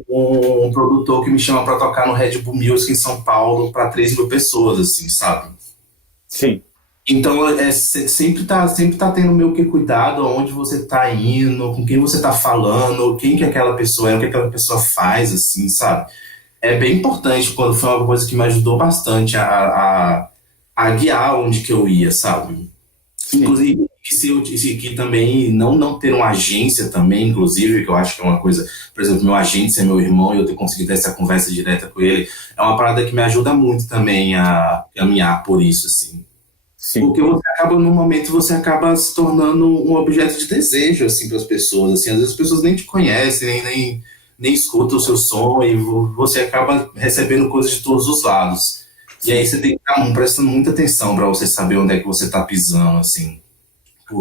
um produtor que me chama para tocar no Red Bull Music em São Paulo para 3.000 pessoas, assim, sabe? sim, Então, sempre tá tendo meio que cuidado aonde você tá indo, com quem você tá falando, quem que aquela pessoa é, o que aquela pessoa faz, assim, sabe? É bem importante, quando foi uma coisa que me ajudou bastante a guiar onde que eu ia, sabe? sim. Inclusive, se que também não ter uma agência também, inclusive, que eu acho que é uma coisa, por exemplo, meu agente é meu irmão e eu ter conseguido ter essa conversa direta com ele, é uma parada que me ajuda muito também a caminhar por isso, assim. Sim. Porque no momento, você acaba se tornando um objeto de desejo, assim, para as pessoas, assim. Às vezes as pessoas nem te conhecem, nem escutam o seu som e você acaba recebendo coisas de todos os lados. E aí Sim, você tem que estar prestando muita atenção para você saber onde é que você está pisando, assim.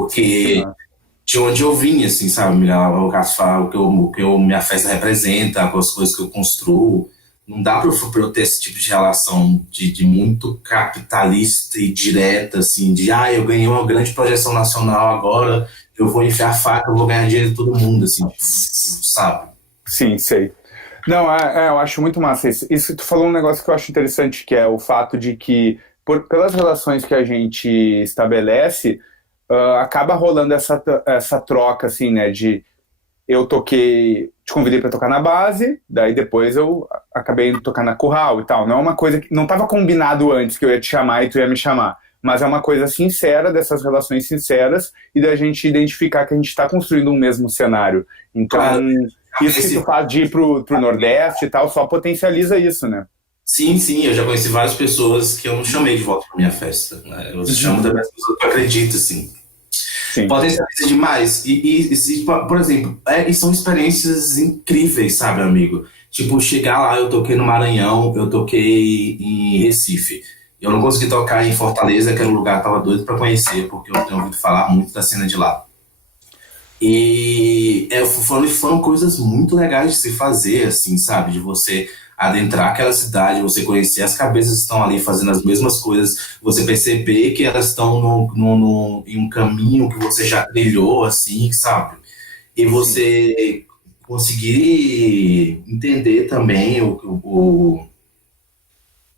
sim, que Porque massa. de onde eu vim, assim, sabe? O Cássio fala minha festa representa, com as coisas que eu construo. Não dá pra eu ter esse tipo de relação de muito capitalista e direta, assim, eu ganhei uma grande projeção nacional agora, eu vou enfiar a faca, eu vou ganhar dinheiro de todo mundo, assim, sabe? Sim, sei. Não, eu acho muito massa isso. Isso, tu falou um negócio que eu acho interessante, que é o fato de que, pelas relações que a gente estabelece, acaba rolando essa troca, assim, né, de eu toquei, te convidei para tocar na base, daí depois eu acabei indo tocar na Curral e tal. Não é uma coisa que não estava combinado antes que eu ia te chamar e tu ia me chamar, mas é uma coisa sincera dessas relações sinceras e da gente identificar que a gente está construindo um mesmo cenário. Então, Claro, isso que tu faz de ir pro Nordeste e tal, só potencializa isso, né? sim, sim, eu já conheci várias pessoas que eu não chamei de volta pra minha festa, né? Eu chamo Uhum. também as pessoas que eu acredito, assim. Sim, Potencializa demais. Por exemplo, e são experiências incríveis, sabe, amigo? Tipo, chegar lá, eu toquei no Maranhão, eu toquei em Recife. Eu não consegui tocar em Fortaleza, que era um lugar que eu tava doido pra conhecer, porque eu tenho ouvido falar muito da cena de lá. E foram coisas muito legais de se fazer, assim, sabe? De você adentrar aquela cidade, você conhecer as cabeças que estão ali fazendo as mesmas coisas, você perceber que elas estão em um caminho que você já trilhou, assim, sabe? E sim, você conseguir entender também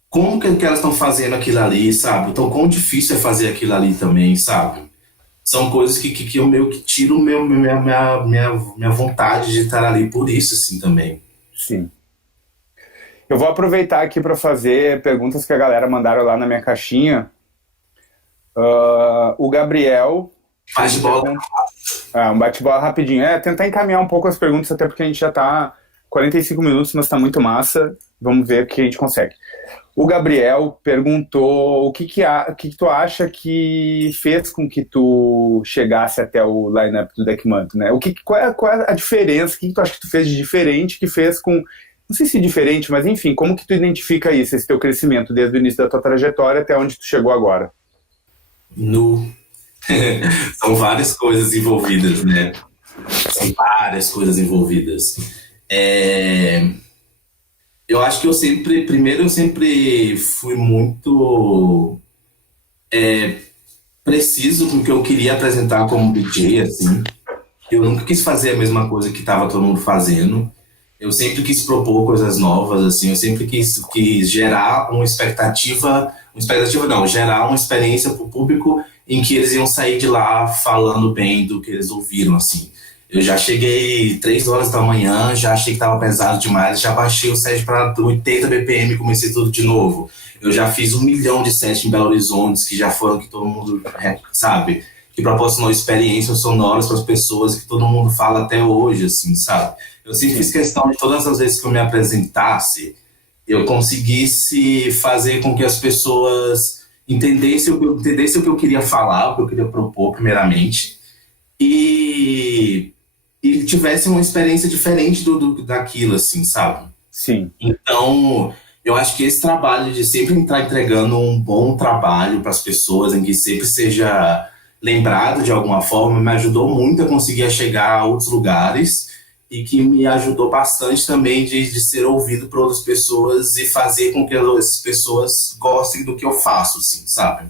como que elas estão fazendo aquilo ali, sabe? Então, quão difícil é fazer aquilo ali também, sabe? São coisas que eu meio que tiro minha vontade de estar ali por isso, assim, também. Sim. Eu vou aproveitar aqui para fazer perguntas que a galera mandaram lá na minha caixinha. O Gabriel... Bate-bola. Um bate-bola rapidinho. Tentar encaminhar um pouco as perguntas, até porque a gente já está 45 minutos, mas está muito massa. Vamos ver o que a gente consegue. O Gabriel perguntou o que tu acha que fez com que tu chegasse até o line-up do Deckmantel, né? Qual é a diferença? O que tu acha que tu fez de diferente que fez com... Não sei se diferente, mas enfim, como que tu identifica isso, esse teu crescimento desde o início da tua trajetória até onde tu chegou agora? São várias coisas envolvidas, né? São várias coisas envolvidas. Eu acho que eu sempre fui muito preciso com o que eu queria apresentar como DJ, assim. Eu nunca quis fazer a mesma coisa que estava todo mundo fazendo. Eu sempre quis propor coisas novas, assim. Eu sempre quis gerar gerar uma experiência para o público em que eles iam sair de lá falando bem do que eles ouviram, assim. Eu já cheguei 3 horas da manhã, já achei que estava pesado demais, já baixei o set para 80 BPM e comecei tudo de novo. Eu já fiz 1 milhão de sets em Belo Horizonte, que já foram que todo mundo sabe, que proporcionou experiências sonoras para as pessoas que todo mundo fala até hoje, assim, sabe? Eu sempre fiz questão de todas as vezes que eu me apresentasse, eu conseguisse fazer com que as pessoas entendessem o que eu queria falar, o que eu queria propor, primeiramente, e tivesse uma experiência diferente daquilo, assim, sabe? Sim. Então, eu acho que esse trabalho de sempre estar entregando um bom trabalho para as pessoas, em que sempre seja lembrado de alguma forma, me ajudou muito a conseguir chegar a outros lugares e que me ajudou bastante também de ser ouvido por outras pessoas e fazer com que as pessoas gostem do que eu faço, assim, sabe?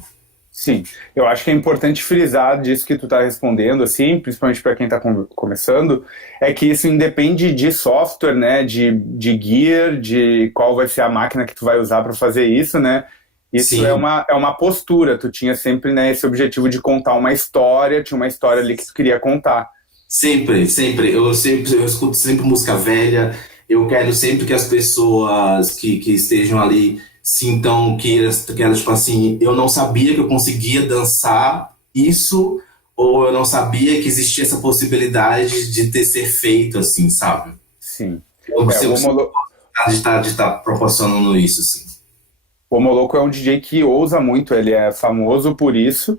Sim, eu acho que é importante frisar disso que tu está respondendo, assim, principalmente para quem está começando, é que isso independe de software, né, de gear, de qual vai ser a máquina que tu vai usar para fazer isso, né? Isso é uma postura, tu tinha sempre, né, esse objetivo de contar uma história, tinha uma história ali que tu queria contar. Sempre. Eu escuto sempre música velha, eu quero sempre que as pessoas que estejam ali sintam que elas, tipo assim, eu não sabia que eu conseguia dançar isso, ou eu não sabia que existia essa possibilidade de ter ser feito, assim, sabe? Sim. De estar proporcionando isso, assim. O Homoloco é um DJ que ousa muito, ele é famoso por isso.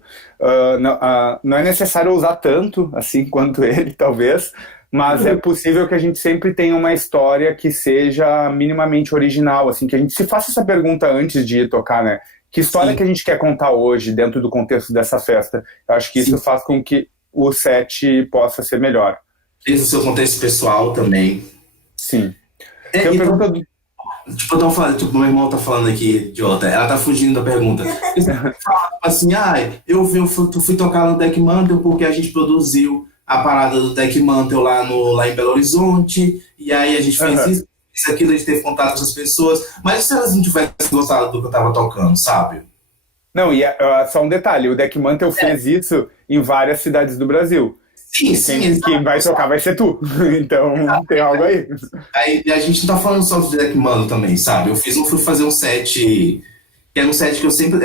Não é necessário usar tanto assim quanto ele, talvez, mas é possível que a gente sempre tenha uma história que seja minimamente original, assim, que a gente se faça essa pergunta antes de ir tocar, né? Que história que a gente quer contar hoje dentro do contexto dessa festa? Eu acho que isso faz com que o set possa ser melhor. Desde o seu contexto pessoal também. Sim. Tem uma pergunta do... meu irmão tá falando aqui, idiota, ela tá fugindo da pergunta. Assim, eu fui tocar no Deckmantel porque a gente produziu a parada do Deckmantel lá em Belo Horizonte, e aí a gente fez isso, aquilo, a gente teve contato com as pessoas, mas se elas não tivessem gostado do que eu tava tocando, sabe? Não, e só um detalhe, o Deckmantel fez isso em várias cidades do Brasil. Sim. Quem vai tocar vai ser tu. Então, tem algo aí. Aí a gente não tá falando só do Deckmantel também, sabe? Eu fui fazer um set, que era um set que eu sempre...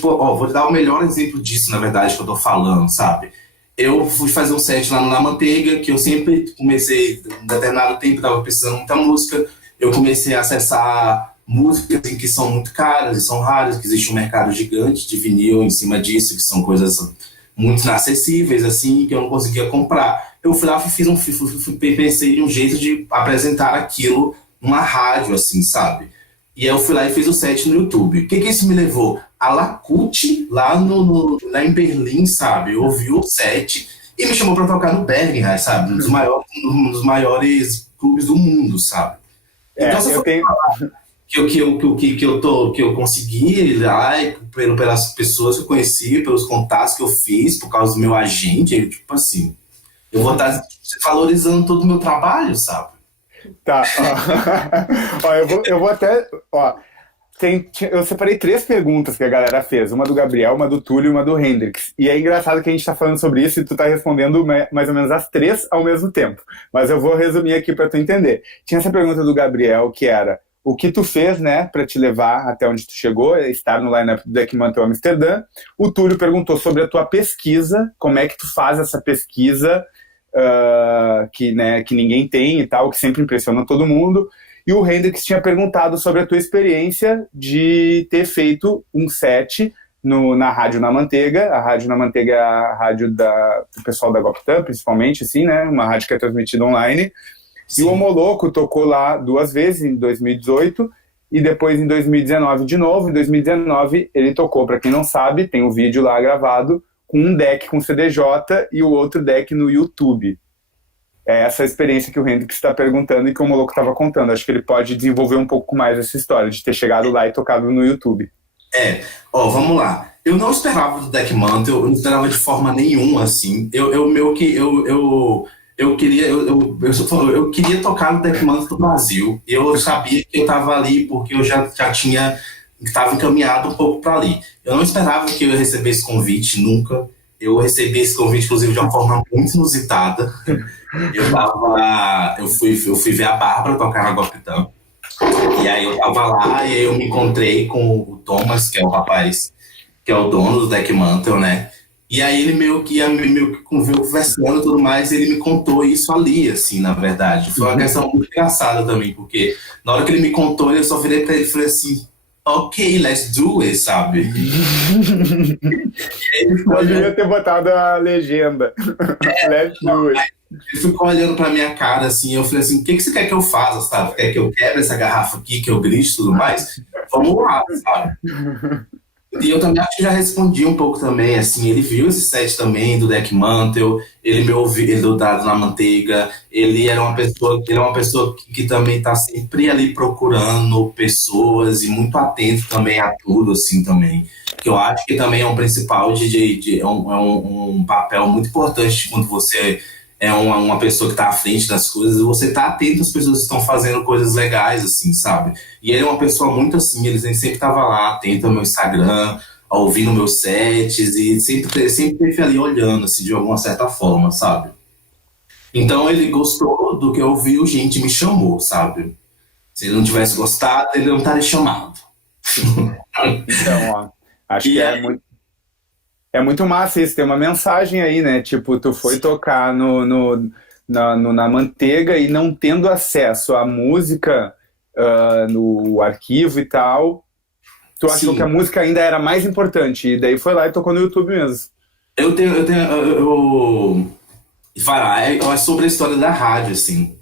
vou te dar o melhor exemplo disso, na verdade, que eu tô falando, sabe? Eu fui fazer um set lá na Manteiga, que eu sempre comecei, em determinado tempo, tava precisando de muita música, eu comecei a acessar músicas que são muito caras e são raras, que existe um mercado gigante de vinil em cima disso, que são coisas muito inacessíveis, assim, que eu não conseguia comprar. Eu fui lá pensei em um jeito de apresentar aquilo numa rádio, assim, sabe? E aí eu fui lá e fiz o set no YouTube. O que isso me levou? A Lakut, lá em Berlim, sabe? Eu ouvi o set e me chamou pra tocar no Berghain, sabe? Um dos maiores clubes do mundo, sabe? Então, que eu consegui lá, pelas pessoas que eu conheci, pelos contatos que eu fiz, por causa do meu agente, tipo assim, Eu vou estar valorizando todo o meu trabalho, sabe? Tá. Ó, eu vou até. Ó, eu separei 3 perguntas que a galera fez. Uma do Gabriel, uma do Túlio e uma do Hendrix. E é engraçado que a gente tá falando sobre isso e tu tá respondendo mais ou menos as 3 ao mesmo tempo. Mas eu vou resumir aqui para tu entender. Tinha essa pergunta do Gabriel que era: o que tu fez, né, para te levar até onde tu chegou, estar no line-up do Deck Mantel Amsterdã. O Túlio perguntou sobre a tua pesquisa, como é que tu faz essa pesquisa que ninguém tem e tal, que sempre impressiona todo mundo. E o Hendrix tinha perguntado sobre a tua experiência de ter feito um set na Rádio Na Manteiga. A Rádio Na Manteiga é a rádio do pessoal da Goptan, principalmente, assim, né? Uma rádio que é transmitida online. Sim. E o Homoloco tocou lá 2 vezes, em 2018, e depois em 2019 de novo. Em 2019 ele tocou, para quem não sabe, tem um vídeo lá gravado, com um deck com CDJ e o outro deck no YouTube. É essa experiência que o Hendrix está perguntando e que o Moloco estava contando. Acho que ele pode desenvolver um pouco mais essa história de ter chegado lá e tocado no YouTube. Vamos lá. Eu não esperava do Deck Mantel, eu não esperava de forma nenhuma, assim. Eu queria tocar no Deck Mantel do Brasil. Eu sabia que eu estava ali porque eu já estava encaminhado um pouco para ali. Eu não esperava que eu ia receber esse convite, nunca. Eu recebi esse convite, inclusive, de uma forma muito inusitada. Eu fui ver a Bárbara tocar na Goptan. E aí eu tava lá e aí eu me encontrei com o Thomas, que é o rapaz, que é o dono do Deck Mantel, né? E aí ele meio que conversando e tudo mais, ele me contou isso ali, assim, na verdade. Foi uma questão muito engraçada também, porque na hora que ele me contou, eu só virei pra ele e falei assim: ok, let's do it, sabe? Eu devia ter botado a legenda. Let's do it. Ele ficou olhando pra minha cara, assim, eu falei assim: o que você quer que eu faça, sabe? Quer que eu quebre essa garrafa aqui, que eu grite e tudo mais? Vamos lá, sabe? E eu também acho que já respondi um pouco também, assim, ele viu esse set também do Deck Mantel, ele me ouviu, ele do Dado na Manteiga, ele é uma pessoa que também tá sempre ali procurando pessoas e muito atento também a tudo, assim, também. Que eu acho que também é um principal um papel muito importante quando você é uma pessoa que tá à frente das coisas, você tá atento às pessoas que estão fazendo coisas legais, assim, sabe? E ele é uma pessoa muito assim, ele sempre tava lá, atento ao meu Instagram, ouvindo meus sets, e sempre esteve ali olhando, assim, de alguma certa forma, sabe? Então ele gostou do que eu ouvi, o gente me chamou, sabe? Se ele não tivesse gostado, ele não estaria chamado. Então, ó, acho que é muito massa isso, tem uma mensagem aí, né? Tipo, tu foi tocar na Manteiga e não tendo acesso à música no arquivo e tal, tu achou Sim. que a música ainda era mais importante, e daí foi lá e tocou no YouTube mesmo. É sobre a história da rádio, assim.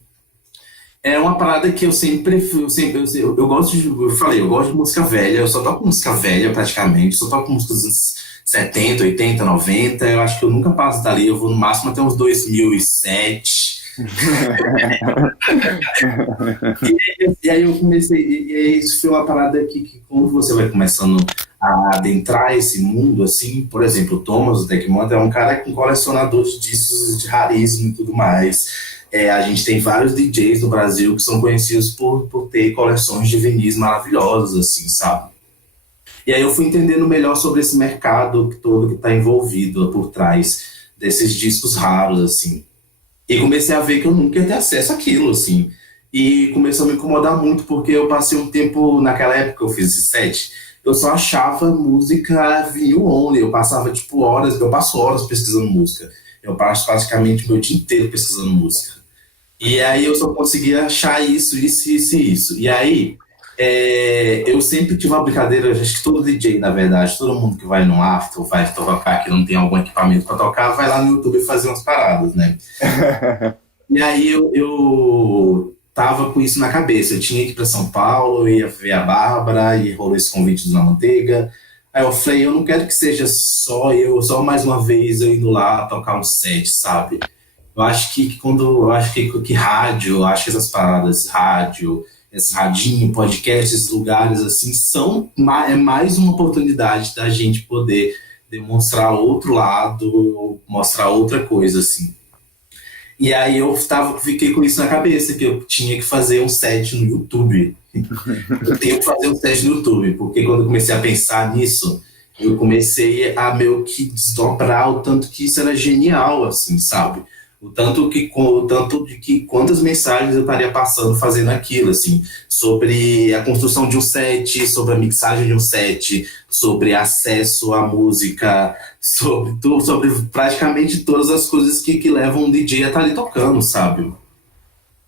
É uma parada que eu gosto de música velha, eu só toco música velha praticamente, só toco músicas dos 70, 80, 90, eu acho que eu nunca passo dali, eu vou no máximo até uns 2007. E aí eu comecei, e isso foi uma parada que quando você vai começando a adentrar esse mundo, assim, por exemplo, o Thomas, o Deck Mantel, é um cara um colecionador de discos de raríssimo e tudo mais. A gente tem vários DJs no Brasil que são conhecidos por ter coleções de vinis maravilhosas, assim, sabe? E aí eu fui entendendo melhor sobre esse mercado todo que está envolvido por trás desses discos raros, assim. E comecei a ver que eu nunca ia ter acesso àquilo, assim. E começou a me incomodar muito, porque eu passei um tempo, naquela época que eu fiz esse set, eu só achava música vinil only. Eu passava, eu passo horas pesquisando música. Eu passo praticamente o meu dia inteiro pesquisando música. E aí eu só conseguia achar isso. E aí, eu sempre tive uma brincadeira, acho que todo DJ, na verdade, todo mundo que vai no after, vai tocar, que não tem algum equipamento para tocar, vai lá no YouTube fazer umas paradas, né? E aí eu tava com isso na cabeça, eu tinha que ir para São Paulo, ia ver a Bárbara, e rolou esse convite do Na Manteiga. Aí eu falei, eu não quero que seja só mais uma vez eu indo lá tocar um set, sabe? Eu acho que rádio, eu acho que essas paradas, rádio, esse radinho, podcast, esses lugares assim, é mais uma oportunidade da gente poder demonstrar outro lado, mostrar outra coisa, assim. E aí fiquei com isso na cabeça, que eu tinha que fazer um set no YouTube. Eu tenho que fazer um set no YouTube, porque quando eu comecei a pensar nisso, eu comecei a meio que desdobrar o tanto que isso era genial, assim, sabe? O tanto de que quantas mensagens eu estaria passando fazendo aquilo, assim, sobre a construção de um set, sobre a mixagem de um set, sobre acesso à música, sobre tudo, sobre praticamente todas as coisas que levam um DJ a estar ali tocando, sabe?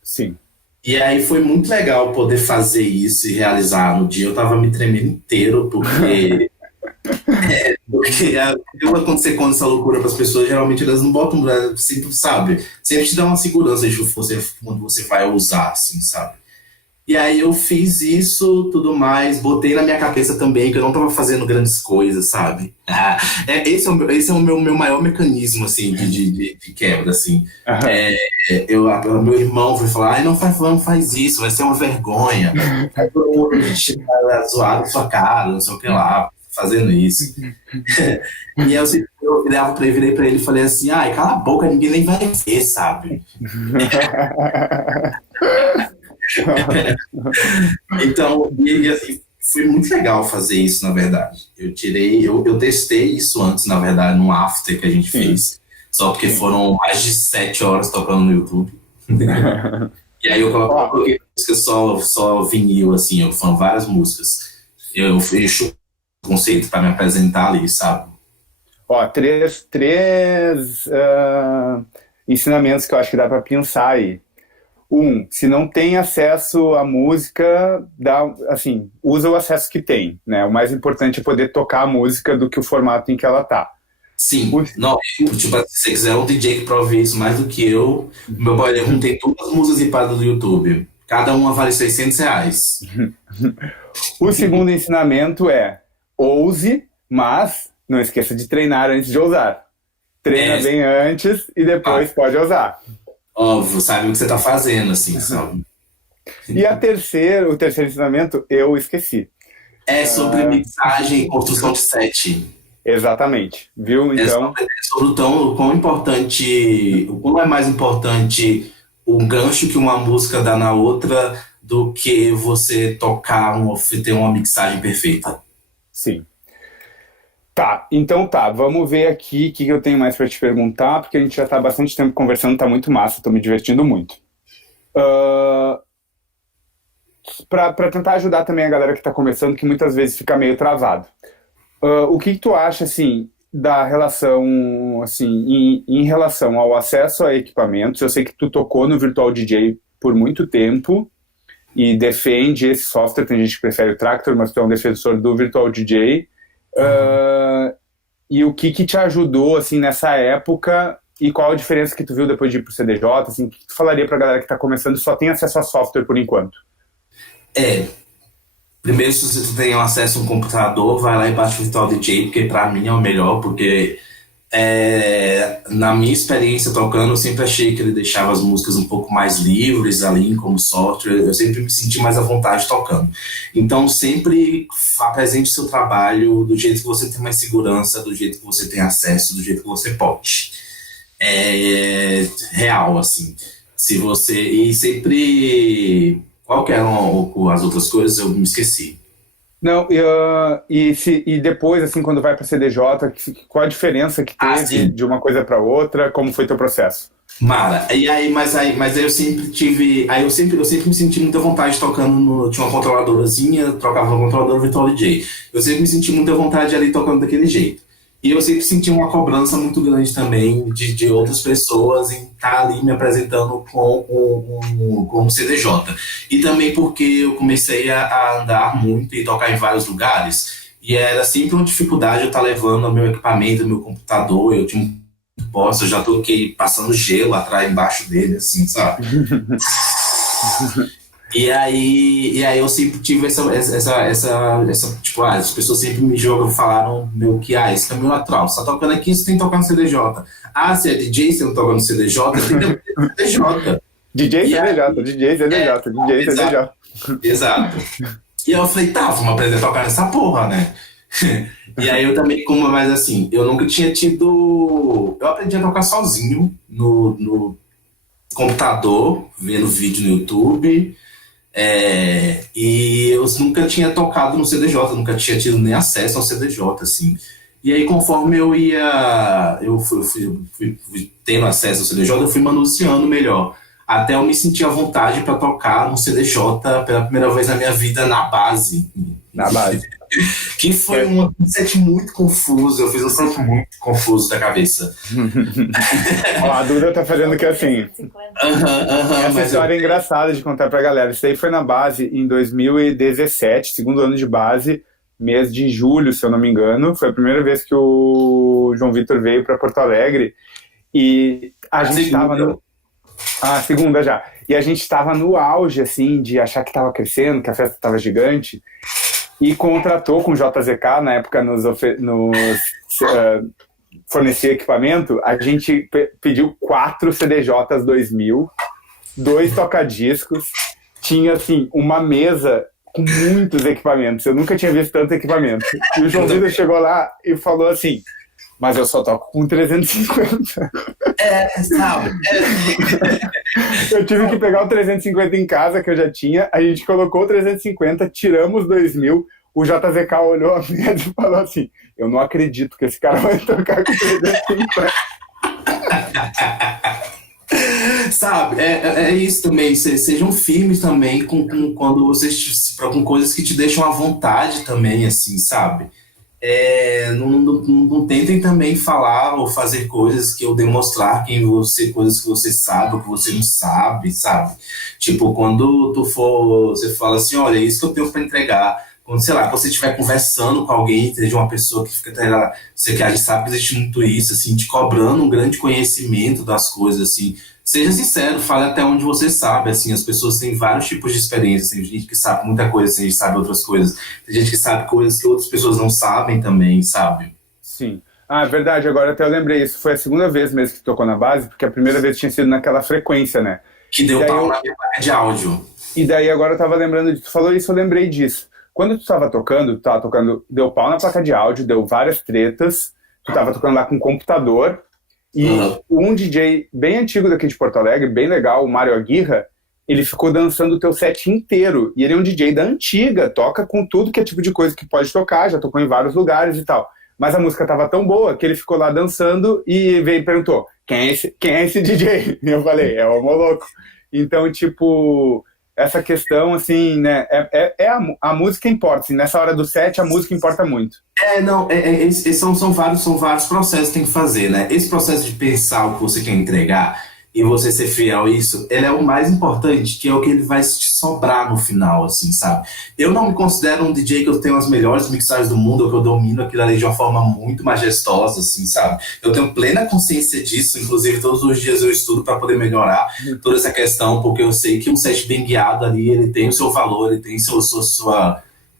Sim. E aí foi muito legal poder fazer isso e realizar no dia. Eu tava me tremendo inteiro, quando você conta essa loucura para as pessoas, geralmente elas não botam, sempre, sabe? Sempre te dá uma segurança de quando você vai usar, assim, sabe? E aí eu fiz isso, tudo mais, botei na minha cabeça também que eu não tava fazendo grandes coisas, sabe? Esse é o meu maior mecanismo, assim, de quebra, assim. Meu irmão foi falar, ai, não faz isso, vai ser uma vergonha. Aí todo mundo zoado com sua cara, não sei o que lá, fazendo isso. E aí virei pra ele e falei assim, ai, cala a boca, ninguém nem vai ver, sabe? Então, assim, foi muito legal fazer isso, na verdade. Eu testei isso antes, na verdade, num after que a gente fez, só porque foram mais de 7 horas tocando no YouTube. E aí eu coloquei música só vinil, assim, foram várias músicas. Eu fiz o conceito para me apresentar ali, sabe? Ó, três ensinamentos que eu acho que dá para pensar aí. Se não tem acesso à música, usa o acesso que tem, né? O mais importante é poder tocar a música do que o formato em que ela tá. Sim, não, tipo, se você quiser um DJ que prove isso mais do que eu boy tem todas as músicas ripadas do YouTube. Cada uma vale R$600. O segundo ensinamento é ouse, mas não esqueça de treinar antes de ousar. Treina bem antes e depois pode ousar. Óbvio, sabe o que você tá fazendo, assim, sabe? E o terceiro ensinamento, eu esqueci. É sobre mixagem e construção de set. Exatamente, viu? Então... sobre o quão importante, o quão é mais importante o gancho que uma música dá na outra do que você ter uma mixagem perfeita. Sim. Então vamos ver aqui o que eu tenho mais para te perguntar, porque a gente já está há bastante tempo conversando, tá muito massa, estou me divertindo muito. Para tentar ajudar também a galera que está começando, que muitas vezes fica meio travado. O que tu acha, assim, da relação, assim, em relação ao acesso a equipamentos? Eu sei que tu tocou no Virtual DJ por muito tempo e defende esse software, tem gente que prefere o Traktor, mas tu é um defensor do Virtual DJ. E o que te ajudou, assim, nessa época, e qual a diferença que tu viu depois de ir pro CDJ, assim, o que tu falaria pra galera que tá começando e só tem acesso a software por enquanto? Primeiro, se você tem acesso a um computador, vai lá e baixa o Virtual DJ, porque pra mim é o melhor, porque na minha experiência tocando, eu sempre achei que ele deixava as músicas um pouco mais livres ali, como software, eu sempre me senti mais à vontade tocando. Então, sempre apresente o seu trabalho do jeito que você tem mais segurança, do jeito que você tem acesso, do jeito que você pode. É real, assim. E sempre... Qual que eram as outras coisas? Eu me esqueci. Não, e depois, assim, quando vai para CDJ, qual a diferença que teve de uma coisa para outra? Como foi teu processo? Mara, mas aí eu sempre tive... eu sempre me senti muita vontade tocando tinha uma controladorazinha, trocava uma controladora Virtual DJ. Eu sempre me senti muita vontade ali tocando daquele jeito. E eu sempre senti uma cobrança muito grande também de outras pessoas em estar ali me apresentando com o CDJ. E também porque eu comecei a andar muito e tocar em vários lugares. E era sempre uma dificuldade eu estar levando o meu equipamento, o meu computador. Eu tinha um posto, eu já toquei passando gelo atrás, embaixo dele, assim, sabe? E aí eu sempre tive essa tipo, as pessoas sempre me falaram meu que, isso é meio natural, você tá tocando aqui, você tem que tocar no CDJ. Você é DJ, você não toca no CDJ, você tem que tocar no CDJ. DJ, CDJ. Exato. E aí eu falei, vamos aprender a tocar nessa porra, né? E aí eu também, mas assim, eu nunca tinha tido... Eu aprendi a tocar sozinho no computador, vendo vídeo no YouTube. E eu nunca tinha tocado no CDJ, nunca tinha tido nem acesso ao CDJ, assim. E aí, conforme eu fui tendo acesso ao CDJ, eu fui manuseando melhor. Até eu me sentir à vontade para tocar no CDJ pela primeira vez na minha vida na base. Na base. Que foi um set muito confuso, eu fiz um set muito confuso da cabeça. Ó, a Duda tá fazendo que assim. Essa história é engraçada de contar pra galera. Isso aí foi na base em 2017, segundo ano de base, mês de julho, se eu não me engano. Foi a primeira vez que o João Vitor veio pra Porto Alegre. E a gente tava no... Ah, segunda já. E a gente tava no auge, assim, de achar que tava crescendo, que a festa tava gigante. E contratou com o JZK, na época fornecia equipamento, a gente pediu 4 CDJs 2000, 2 tocadiscos, tinha assim, uma mesa com muitos equipamentos, eu nunca tinha visto tanto equipamento. E o João Vitor chegou lá e falou assim, mas eu só toco com 350. Sabe? Eu tive que pegar o 350 em casa, que eu já tinha, a gente colocou o 350, tiramos 2000, o JZK olhou a mesa e falou assim, eu não acredito que esse cara vai tocar com 350. Sabe, é isso também, sejam firmes também quando vocês com coisas que te deixam à vontade também, assim, sabe? Não tentem também falar ou fazer coisas que eu demonstrar coisas que você sabe ou que você não sabe, sabe? Tipo, quando você fala assim, olha, é isso que eu tenho para entregar. Quando, sei lá, quando você estiver conversando com alguém, de uma pessoa que fica, você que a gente sabe que existe muito isso, assim, te cobrando um grande conhecimento das coisas, assim. Seja sincero, fale até onde você sabe, assim, as pessoas têm vários tipos de experiências, tem gente que sabe muita coisa, tem gente que sabe outras coisas, tem gente que sabe coisas que outras pessoas não sabem também, sabe? Sim. Ah, é verdade, agora até eu lembrei, isso foi a segunda vez mesmo que tocou na base, porque a primeira vez tinha sido naquela frequência, né? Que deu pau na minha placa de áudio. E daí agora eu tava lembrando, tu falou isso, eu lembrei disso. Quando tu tava tocando, deu pau na placa de áudio, deu várias tretas, tu tava tocando lá com computador, e um DJ bem antigo daqui de Porto Alegre, bem legal, o Mário Aguirra, ele ficou dançando o teu set inteiro, e ele é um DJ da antiga, toca com tudo que é tipo de coisa que pode tocar, já tocou em vários lugares e tal. Mas a música tava tão boa que ele ficou lá dançando e veio e perguntou, quem é esse DJ? E eu falei, é o Moloco. Então, tipo... essa questão, assim, né, a música importa, assim, nessa hora do set a música importa muito. São vários processos que tem que fazer, né? Esse processo de pensar o que você quer entregar e você ser fiel a isso, ele é o mais importante, que é o que ele vai te sobrar no final, assim, sabe? Eu não me considero um DJ que eu tenho as melhores mixagens do mundo, ou que eu domino aquilo ali de uma forma muito majestosa, assim, sabe? Eu tenho plena consciência disso, inclusive todos os dias eu estudo para poder melhorar toda essa questão, porque eu sei que um set bem guiado ali, ele tem o seu valor, ele tem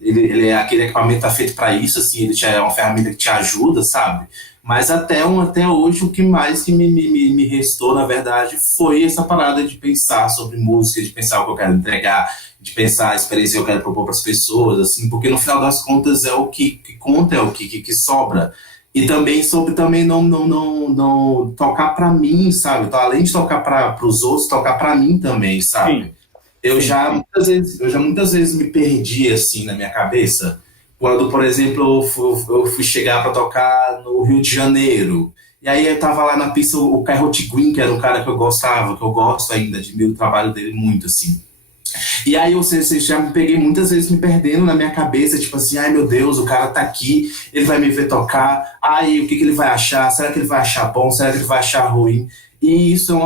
ele é aquele equipamento tá feito para isso, assim, ele é uma ferramenta que te ajuda, sabe? Mas até hoje o que mais que me restou, na verdade, foi essa parada de pensar sobre música, de pensar o que eu quero entregar, de pensar a experiência que eu quero propor para as pessoas, assim, porque no final das contas é o que conta, é o que sobra. E também sobre não tocar para mim, sabe? Então, além de tocar para os outros, tocar para mim também, sabe? Sim. Eu já muitas vezes me perdi assim na minha cabeça. Quando, por exemplo, eu fui chegar para tocar no Rio de Janeiro. E aí eu tava lá na pista, o Cairo Tiguin, que era um cara que eu gostava, que eu gosto ainda, admiro o trabalho dele muito, assim. E aí eu já me peguei muitas vezes me perdendo na minha cabeça, tipo assim, ai meu Deus, o cara tá aqui, ele vai me ver tocar, ai, o que ele vai achar? Será que ele vai achar bom? Será que ele vai achar ruim? E isso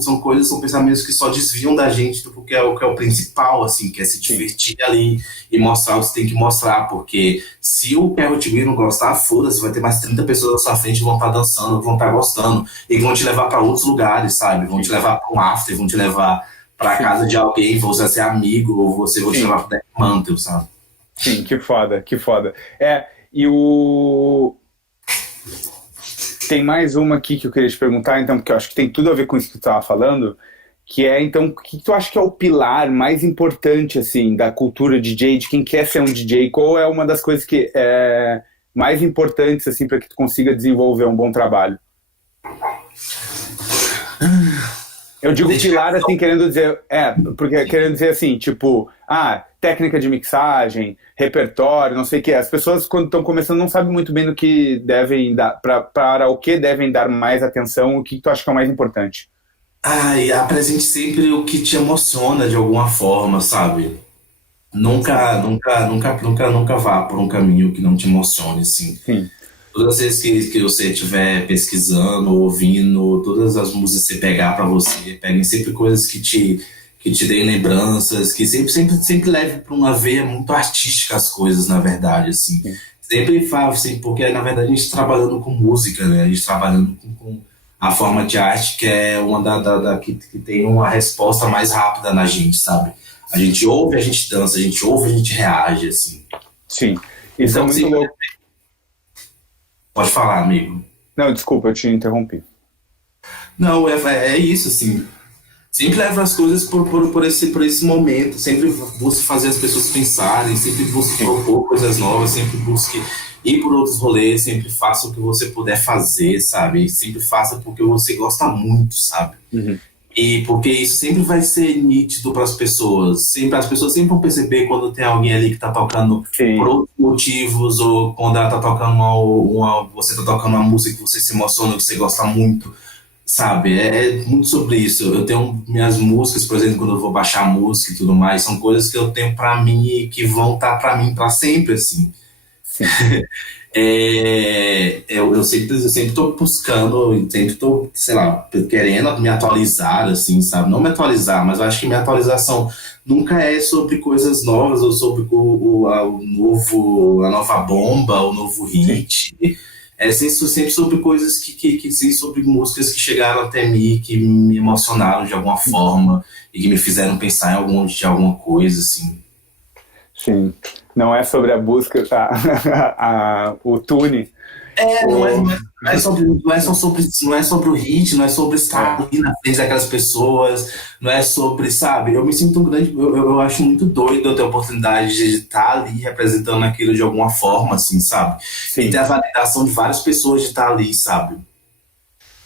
são pensamentos que só desviam da gente do que é o principal, assim, que é se divertir ali e mostrar o que você tem que mostrar, porque se o Cairo Tiguin não gostar, foda-se, vai ter mais 30 pessoas na sua frente que vão estar dançando, que vão estar gostando, e que vão te levar para outros lugares, sabe? Vão te levar para um after, vão te levar para casa de alguém, você vai ser amigo, ou você vai te levar para o mantel, sabe? Sim, que foda, que foda. Tem mais uma aqui que eu queria te perguntar, então, porque eu acho que tem tudo a ver com isso que tu estava falando, que é, então, o que tu acha que é o pilar mais importante, assim, da cultura DJ, de quem quer ser um DJ? Qual é uma das coisas que é mais importantes, assim, para que tu consiga desenvolver um bom trabalho? Eu digo pilar, assim, querendo dizer... porque querendo dizer assim, tipo... técnica de mixagem, repertório, não sei o que. As pessoas, quando estão começando, não sabem muito bem no que devem dar... Para o que devem dar mais atenção. O que tu acha que é o mais importante? E apresente sempre o que te emociona de alguma forma, sabe? Nunca vá por um caminho que não te emocione, assim. Sim. Todas as vezes que você estiver pesquisando, ouvindo, todas as músicas que você pegar pra você, peguem sempre coisas que te deem lembranças, que sempre leve pra uma veia muito artística as coisas, na verdade, assim. Sim. Sempre falo, assim, porque na verdade a gente trabalhando com música, né? A gente trabalhando com a forma de arte que é uma que tem uma resposta mais rápida na gente, sabe? A gente ouve, a gente dança, a gente ouve, a gente reage, assim. Sim. Isso Então, é muito louco. Pode falar, amigo. Não, desculpa, eu te interrompi. Não, é isso, assim. Sempre leva as coisas por esse momento. Sempre busque fazer as pessoas pensarem, sempre busque propor coisas novas, sempre busque ir por outros rolês, sempre faça o que você puder fazer, sabe? Sempre faça porque você gosta muito, sabe? Uhum. E porque isso sempre vai ser nítido para as pessoas. Sempre, as pessoas sempre vão perceber quando tem alguém ali que está tocando por outros motivos, ou quando ela tá tocando você tá tocando uma música que você se emociona, que você gosta muito, sabe? É muito sobre isso. Eu tenho minhas músicas, por exemplo, quando eu vou baixar música e tudo mais, são coisas que eu tenho para mim e que vão estar para mim para sempre, assim. Sim. Eu sempre tô buscando, sempre tô, sei lá, querendo me atualizar, assim, sabe? Não me atualizar, mas eu acho que minha atualização nunca é sobre coisas novas ou sobre a nova bomba, o novo hit. É sempre sobre coisas sim, sobre músicas que chegaram até mim, que me emocionaram de alguma forma e que me fizeram pensar de alguma coisa, assim. Sim. Não é sobre a busca, o tune. Não é sobre o hit, não é sobre estar ali na frente daquelas pessoas, não é sobre, sabe? Eu me sinto um grande. Eu acho muito doido eu ter a oportunidade de estar ali representando aquilo de alguma forma, assim, sabe? Sim. E ter a validação de várias pessoas de estar ali, sabe?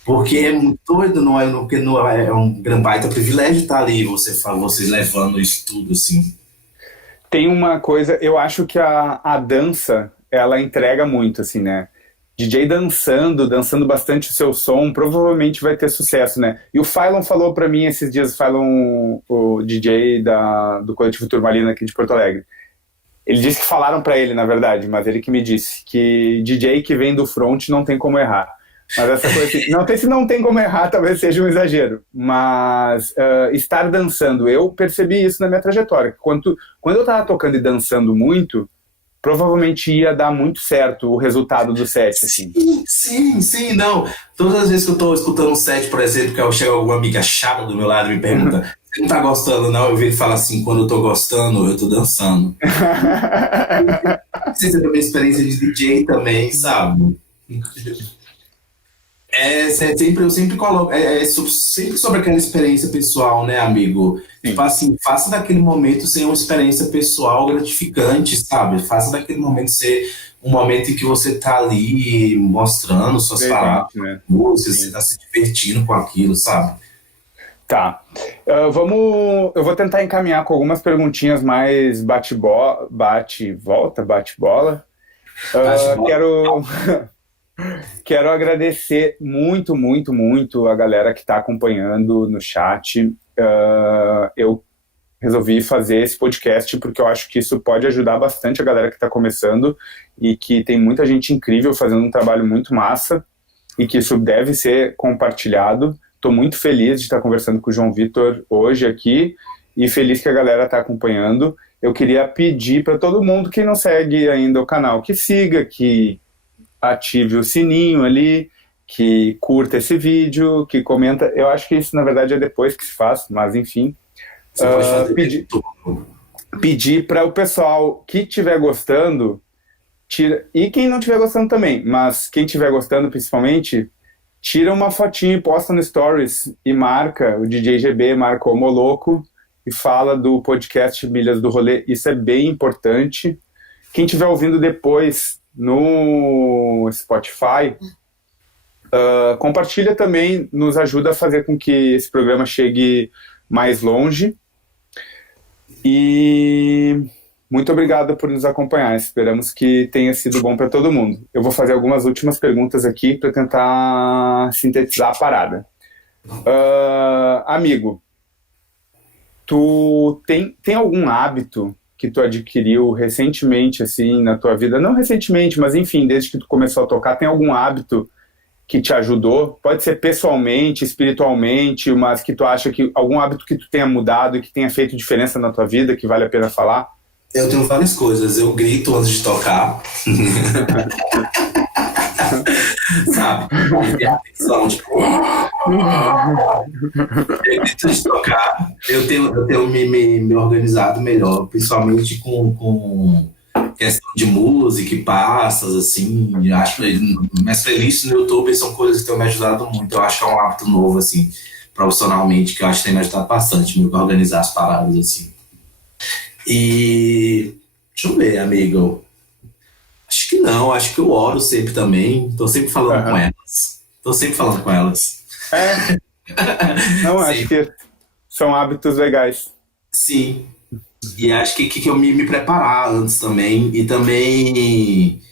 Porque é muito doido, porque não é um grande baita privilégio estar ali, vocês levando isso tudo, assim. Tem uma coisa, eu acho que a dança, ela entrega muito, assim, né? DJ dançando bastante o seu som, provavelmente vai ter sucesso, né? E o Phylon falou pra mim esses dias, o DJ do Coletivo Turmalina aqui de Porto Alegre. Ele disse que falaram pra ele, na verdade, mas ele que me disse que DJ que vem do front não tem como errar. Mas essa coisa assim, se não tem como errar, talvez seja um exagero. Mas estar dançando, eu percebi isso na minha trajetória. Quando eu tava tocando e dançando muito, provavelmente ia dar muito certo o resultado do set, assim. Sim, não. Todas as vezes que eu tô escutando um set, por exemplo, que chega alguma amiga chata do meu lado e me pergunta, você não tá gostando, não? Eu vi ele falar assim, quando eu tô gostando, eu tô dançando. Você tem a minha experiência de DJ também, sabe? Eu sempre coloco, sempre sobre aquela experiência pessoal, né, amigo? Tipo assim, faça daquele momento ser uma experiência pessoal gratificante, sabe? Faça daquele momento ser um momento em que você tá ali mostrando suas palavras, né? Você tá se divertindo com aquilo, sabe? Tá. Eu vou tentar encaminhar com algumas perguntinhas mais bate-volta, bate-bola. Quero agradecer muito, muito, muito a galera que está acompanhando no chat. Eu resolvi fazer esse podcast porque eu acho que isso pode ajudar bastante a galera que está começando e que tem muita gente incrível fazendo um trabalho muito massa e que isso deve ser compartilhado. Estou muito feliz de estar conversando com o João Vitor hoje aqui e feliz que a galera está acompanhando. Eu queria pedir para todo mundo que não segue ainda o canal que siga, que ative o sininho ali, que curta esse vídeo, que comenta. Eu acho que isso, na verdade, é depois que se faz, mas enfim. Você pode fazer pedir para o pessoal que estiver gostando, e quem não estiver gostando também, mas quem estiver gostando principalmente, tira uma fotinha e posta no Stories e marca o DJ GB, marca o Moloco e fala do podcast Milhas do Rolê. Isso é bem importante. Quem estiver ouvindo depois no Spotify, Compartilha também, nos ajuda a fazer com que esse programa chegue mais longe. E muito obrigado por nos acompanhar. Esperamos que tenha sido bom para todo mundo. Eu vou fazer algumas últimas perguntas aqui para tentar sintetizar a parada. Amigo, tu tem algum hábito que tu adquiriu recentemente, assim, na tua vida? Não recentemente, mas enfim, desde que tu começou a tocar, tem algum hábito que te ajudou? Pode ser pessoalmente, espiritualmente, mas que tu acha que algum hábito que tu tenha mudado e que tenha feito diferença na tua vida, que vale a pena falar? Eu tenho várias coisas. Eu grito antes de tocar. Sabe? Atenção, tipo... Eu grito antes de tocar. Eu tenho me organizado melhor, principalmente com questão de música e pastas, assim. Acho que minhas playlists no YouTube são coisas que têm me ajudado muito. Eu acho que é um hábito novo, assim, profissionalmente, que eu acho que tem me ajudado bastante, me organizar as paradas, assim. E deixa eu ver, amigo. Acho que não, acho que eu oro sempre também. Tô sempre falando com elas. Não, acho que são hábitos legais. Sim. E acho que eu me preparar antes também. E também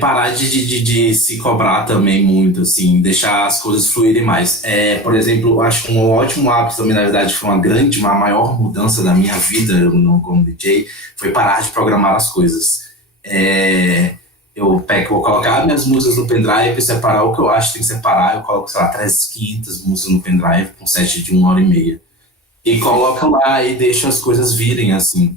parar de se cobrar também muito, assim, deixar as coisas fluírem mais. Por exemplo, acho que um ótimo hábito também, na verdade, foi uma maior mudança da minha vida como DJ, foi parar de programar as coisas. Eu vou colocar minhas músicas no pendrive, separar o que eu acho que tem que separar, eu coloco, sei lá, 500 músicas no pendrive, com set de 1h30. E coloco lá e deixo as coisas virem, assim.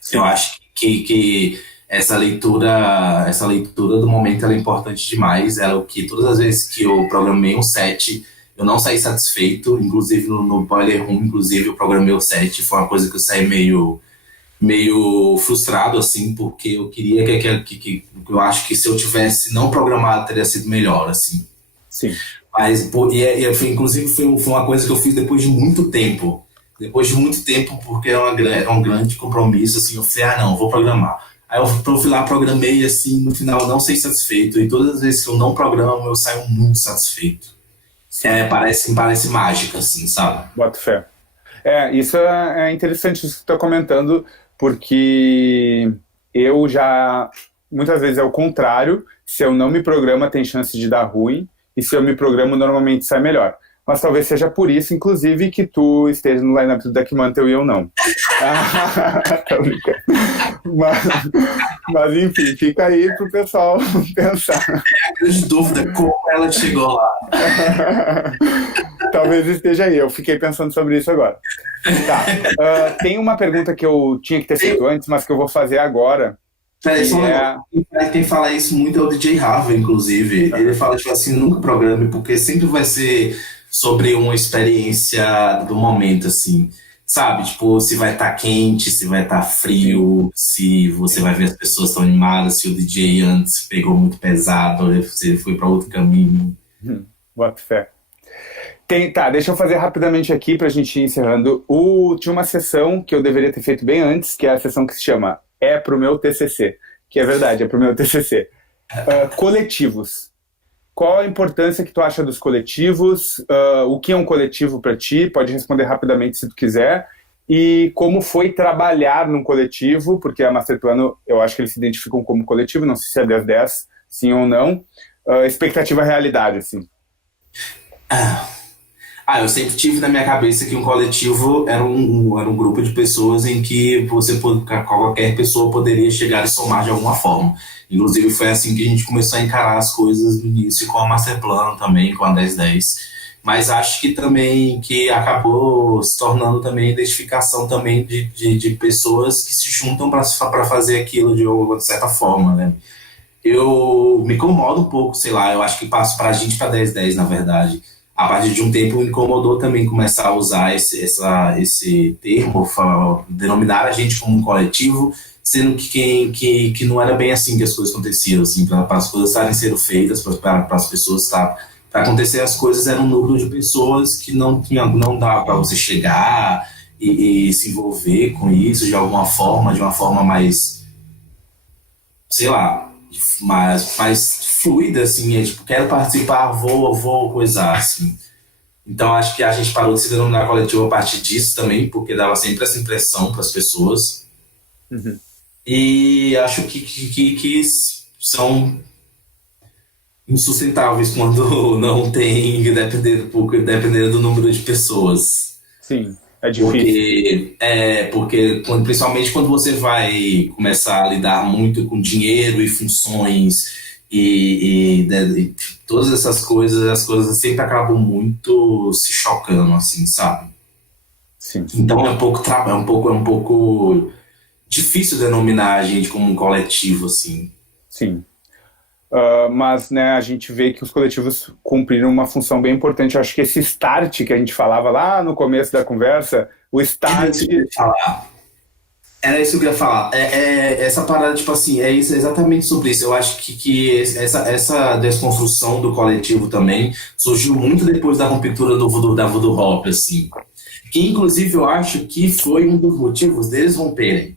Sim. Eu acho que essa leitura do momento ela é importante demais. É o que todas as vezes que eu programei um set, eu não saí satisfeito. Inclusive no Boiler Room, eu programei o set. Foi uma coisa que eu saí meio frustrado, assim, porque eu queria que eu acho que se eu tivesse não programado teria sido melhor, assim. Sim. Mas, inclusive, foi uma coisa que eu fiz depois de muito tempo. Porque era um grande compromisso, assim, eu falei, não, vou programar. Aí eu fui lá, programei, assim, no final não saí satisfeito. E todas as vezes que eu não programo, eu saio muito satisfeito. Parece mágica, assim, sabe? Boto fé. Isso é interessante isso que tu tá comentando, porque eu já, muitas vezes é o contrário, se eu não me programo tem chance de dar ruim, e se eu me programo normalmente sai melhor. Mas talvez seja por isso, inclusive, que tu esteja no line-up do Deck Mantle e eu não. Tô brincando. Mas enfim, fica aí pro pessoal pensar. A grande dúvida, como ela chegou lá? Talvez esteja aí, eu fiquei pensando sobre isso agora. Tá. Tem uma pergunta que eu tinha que ter feito antes, mas que eu vou fazer agora. Peraí, quem fala isso muito é o DJ Harvey, inclusive. Ele fala, tipo assim, nunca programe, porque sempre vai ser sobre uma experiência do momento, assim. Sabe? Tipo, se vai estar quente, se vai estar frio, se você vai ver as pessoas tão animadas, se o DJ antes pegou muito pesado, se ele foi para outro caminho. Bota fé. Deixa eu fazer rapidamente aqui pra gente ir encerrando. Tinha uma sessão que eu deveria ter feito bem antes, que é a sessão que se chama É pro meu TCC. Que é verdade, é pro meu TCC. Coletivos. Qual a importância que tu acha dos coletivos? O que é um coletivo para ti? Pode responder rapidamente se tu quiser. E como foi trabalhar num coletivo? Porque a Masterplano, eu acho que eles se identificam como coletivo, não sei se é 10-10, sim ou não. Expectativa realidade, assim. Eu sempre tive na minha cabeça que um coletivo era um grupo de pessoas em que qualquer pessoa poderia chegar e somar de alguma forma. Inclusive foi assim que a gente começou a encarar as coisas no início com a Masterplano também, com a 1010. Mas acho que também que acabou se tornando também identificação também de pessoas que se juntam para fazer aquilo de certa forma, né? Eu me incomodo um pouco, sei lá, eu acho que passo pra gente pra 1010, na verdade. A partir de um tempo me incomodou também começar a usar esse termo, denominar a gente como um coletivo, sendo que não era bem assim que as coisas aconteciam, assim, para as coisas estarem sendo feitas, para as pessoas estar... Para acontecer as coisas, era um núcleo de pessoas que não dava para você chegar e se envolver com isso de alguma forma, de uma forma mais, sei lá, mais fluida, assim, é tipo, quero participar, vou coisar, assim. Então acho que a gente parou de se denominar coletivo a partir disso também, porque dava sempre essa impressão para as pessoas. Uhum. E acho que são insustentáveis quando não tem, dependendo do número de pessoas. Sim, é difícil. Porque principalmente quando você vai começar a lidar muito com dinheiro e funções e todas essas coisas, as coisas sempre acabam muito se chocando, assim, sabe? Sim, Então é um pouco difícil denominar a gente como um coletivo, assim. sim. Mas, né, a gente vê que os coletivos cumpriram uma função bem importante. Eu acho que esse start que a gente falava lá no começo da conversa, o Era start... isso que eu ia falar. Era isso que eu ia falar. Essa parada, tipo assim, é isso, é exatamente sobre isso. Eu acho que essa desconstrução do coletivo também surgiu muito depois da ruptura da Voodoo Hop, assim. Que, inclusive, eu acho que foi um dos motivos deles romperem.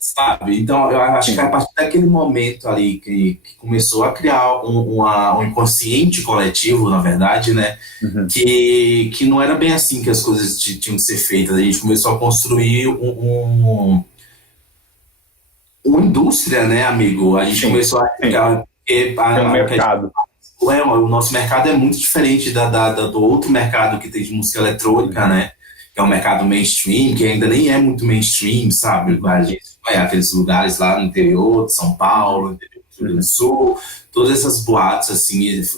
Sabe? Então, eu acho que a partir daquele momento ali que começou a criar um inconsciente coletivo, na verdade, né? Uhum. Que não era bem assim que as coisas tinham que ser feitas. A gente começou a construir uma indústria, né, amigo? A gente Sim, começou a... sim. Pelo mercado. O nosso mercado é muito diferente do outro mercado que tem de música eletrônica, né? Que é um mercado mainstream, que ainda nem é muito mainstream, sabe? A gente vai aqueles lugares lá no interior de São Paulo, no interior do Rio Grande do Sul, todas essas boates, assim, eles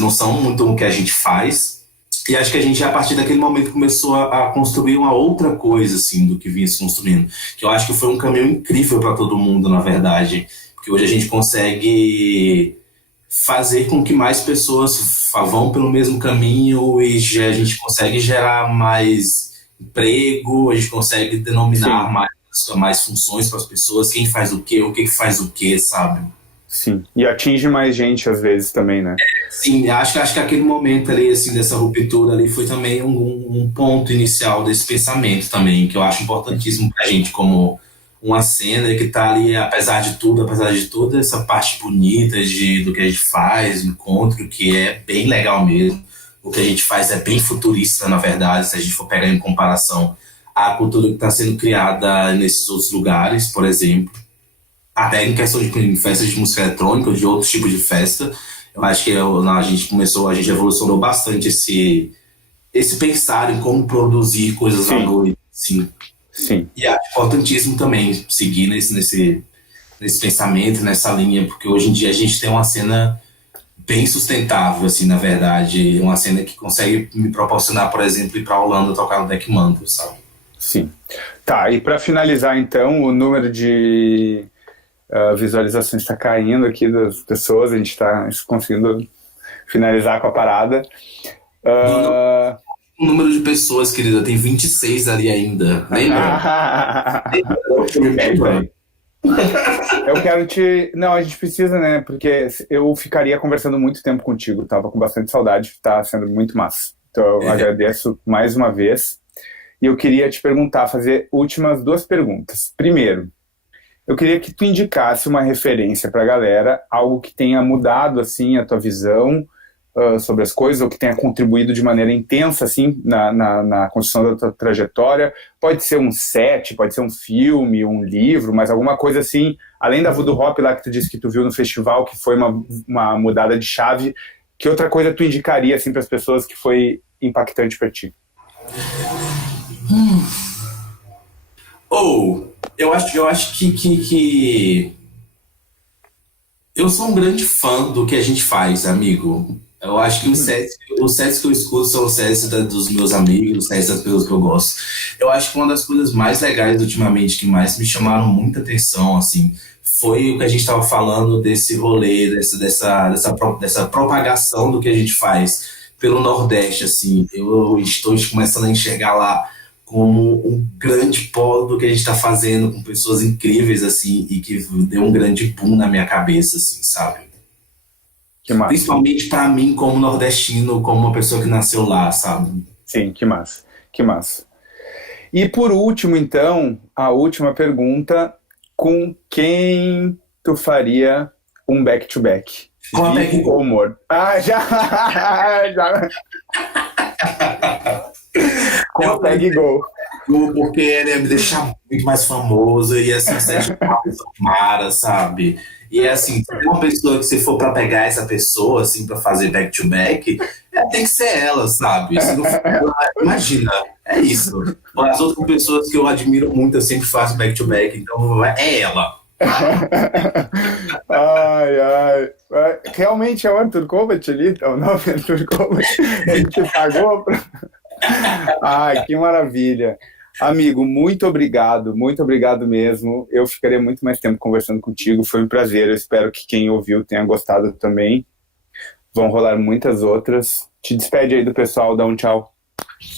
não são muito o que a gente faz. E acho que a gente, a partir daquele momento, começou a construir uma outra coisa, assim, do que vinha se construindo. Que eu acho que foi um caminho incrível para todo mundo, na verdade. Porque hoje a gente consegue fazer com que mais pessoas vão pelo mesmo caminho e a gente consegue gerar mais emprego, a gente consegue denominar mais funções para as pessoas, quem faz o que faz o quê, sabe? Sim, e atinge mais gente às vezes também, né? Sim, acho que aquele momento ali, assim, dessa ruptura ali foi também um ponto inicial desse pensamento também, que eu acho importantíssimo pra gente como uma cena que tá ali, apesar de toda essa parte bonita do que a gente faz, o encontro, que é bem legal mesmo. O que a gente faz é bem futurista, na verdade, se a gente for pegar em comparação à cultura que está sendo criada nesses outros lugares, por exemplo. Até em questão de festas de música eletrônica, ou de outros tipos de festa, eu acho que a gente evolucionou bastante esse pensar em como produzir coisas à noite, assim. Sim. E acho importantíssimo também seguir nesse pensamento, nessa linha, porque hoje em dia a gente tem uma cena bem sustentável, assim, na verdade, uma cena que consegue me proporcionar, por exemplo, ir para a Holanda tocar no Deck Manto, sabe? Sim. Tá, e para finalizar então, o número de visualizações está caindo aqui das pessoas, a gente está conseguindo finalizar com a parada. O número de pessoas, querida, tem 26 ali ainda, lembra? Lembra? Eu quero te... Não, a gente precisa, né? Porque eu ficaria conversando muito tempo contigo, tava com bastante saudade, tá sendo muito massa. Então eu agradeço mais uma vez. E eu queria te perguntar, fazer últimas duas perguntas. Primeiro, eu queria que tu indicasse uma referência pra galera, algo que tenha mudado, assim, a tua visão sobre as coisas, ou que tenha contribuído de maneira intensa, assim, na construção da tua trajetória. Pode ser um set, pode ser um filme, um livro, mas alguma coisa assim, além da Voodoo Hop lá que tu disse que tu viu no festival, que foi uma mudada de chave, que outra coisa tu indicaria, assim, para as pessoas que foi impactante para ti? Eu acho que eu sou um grande fã do que a gente faz, amigo. Eu acho que os sets que eu escuto são os sets dos meus amigos, os sets das pessoas que eu gosto. Eu acho que uma das coisas mais legais ultimamente, que mais me chamaram muita atenção, assim, foi o que a gente estava falando desse rolê, dessa propagação do que a gente faz pelo Nordeste, assim. Eu estou começando a enxergar lá como um grande polo do que a gente está fazendo com pessoas incríveis, assim, e que deu um grande boom na minha cabeça, assim, sabe? Que massa. Principalmente para mim, como nordestino, como uma pessoa que nasceu lá, sabe? Sim, que massa, que massa. E por último, então, a última pergunta com quem tu faria um back-to-back? Com a Peggy Vivo ou humor? Ah, já! já. Com a Peggy Go. Porque ele ia me deixar muito mais famoso, ia ser um Sérgio Mara, sabe? E é assim, se tem uma pessoa que se for pra pegar essa pessoa, assim, pra fazer back-to-back, tem que ser ela, sabe? Se não for, imagina, é isso. As outras pessoas que eu admiro muito, eu sempre faço back-to-back, então é ela. Ai, ai. Realmente é o Arthur Kovac ali? É o nome Arthur Kovac? Ele te pagou pra... Ai, que maravilha. Amigo, muito obrigado mesmo. Eu ficaria muito mais tempo conversando contigo, foi um prazer. Eu espero que quem ouviu tenha gostado também. Vão rolar muitas outras. Te despede aí do pessoal, dá um tchau.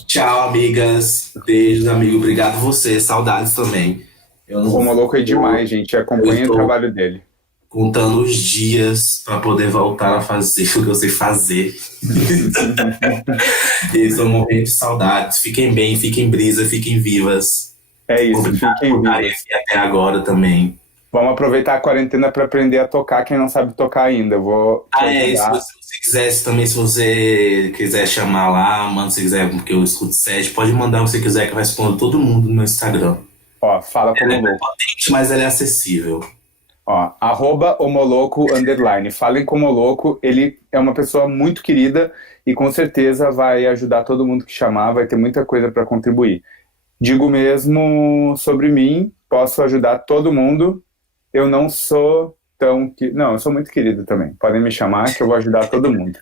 Tchau, amigas. Beijos, amigo. Obrigado você. Saudades também. O Moloco é demais, gente. Acompanha o trabalho dele. Contando os dias para poder voltar a fazer o que eu sei fazer. E estou morrendo de saudades. Fiquem bem, fiquem brisa, fiquem vivas. É isso, Obrigado fiquem por estarem vivos. aqui até agora também. Vamos aproveitar a quarentena para aprender a tocar, quem não sabe tocar ainda. Eu vou te Isso. ajudar. Se você quiser, também, se você quiser chamar lá, manda se quiser, porque eu escuto set, pode mandar o que você quiser, que eu respondo todo mundo no meu Instagram. Ó, fala como Ela é louco. potente, mas ela é acessível. Ó, @homoloco_. Falem com o Moloco, ele é uma pessoa muito querida e com certeza vai ajudar todo mundo que chamar, vai ter muita coisa para contribuir. Digo mesmo sobre mim, posso ajudar todo mundo. Eu não sou tão... Não, eu sou muito querido também. Podem me chamar que eu vou ajudar todo mundo.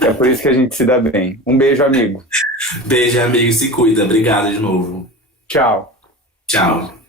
É por isso que a gente se dá bem. Um beijo, amigo. Beijo, amigo. Se cuida. Obrigado de novo. Tchau. Tchau.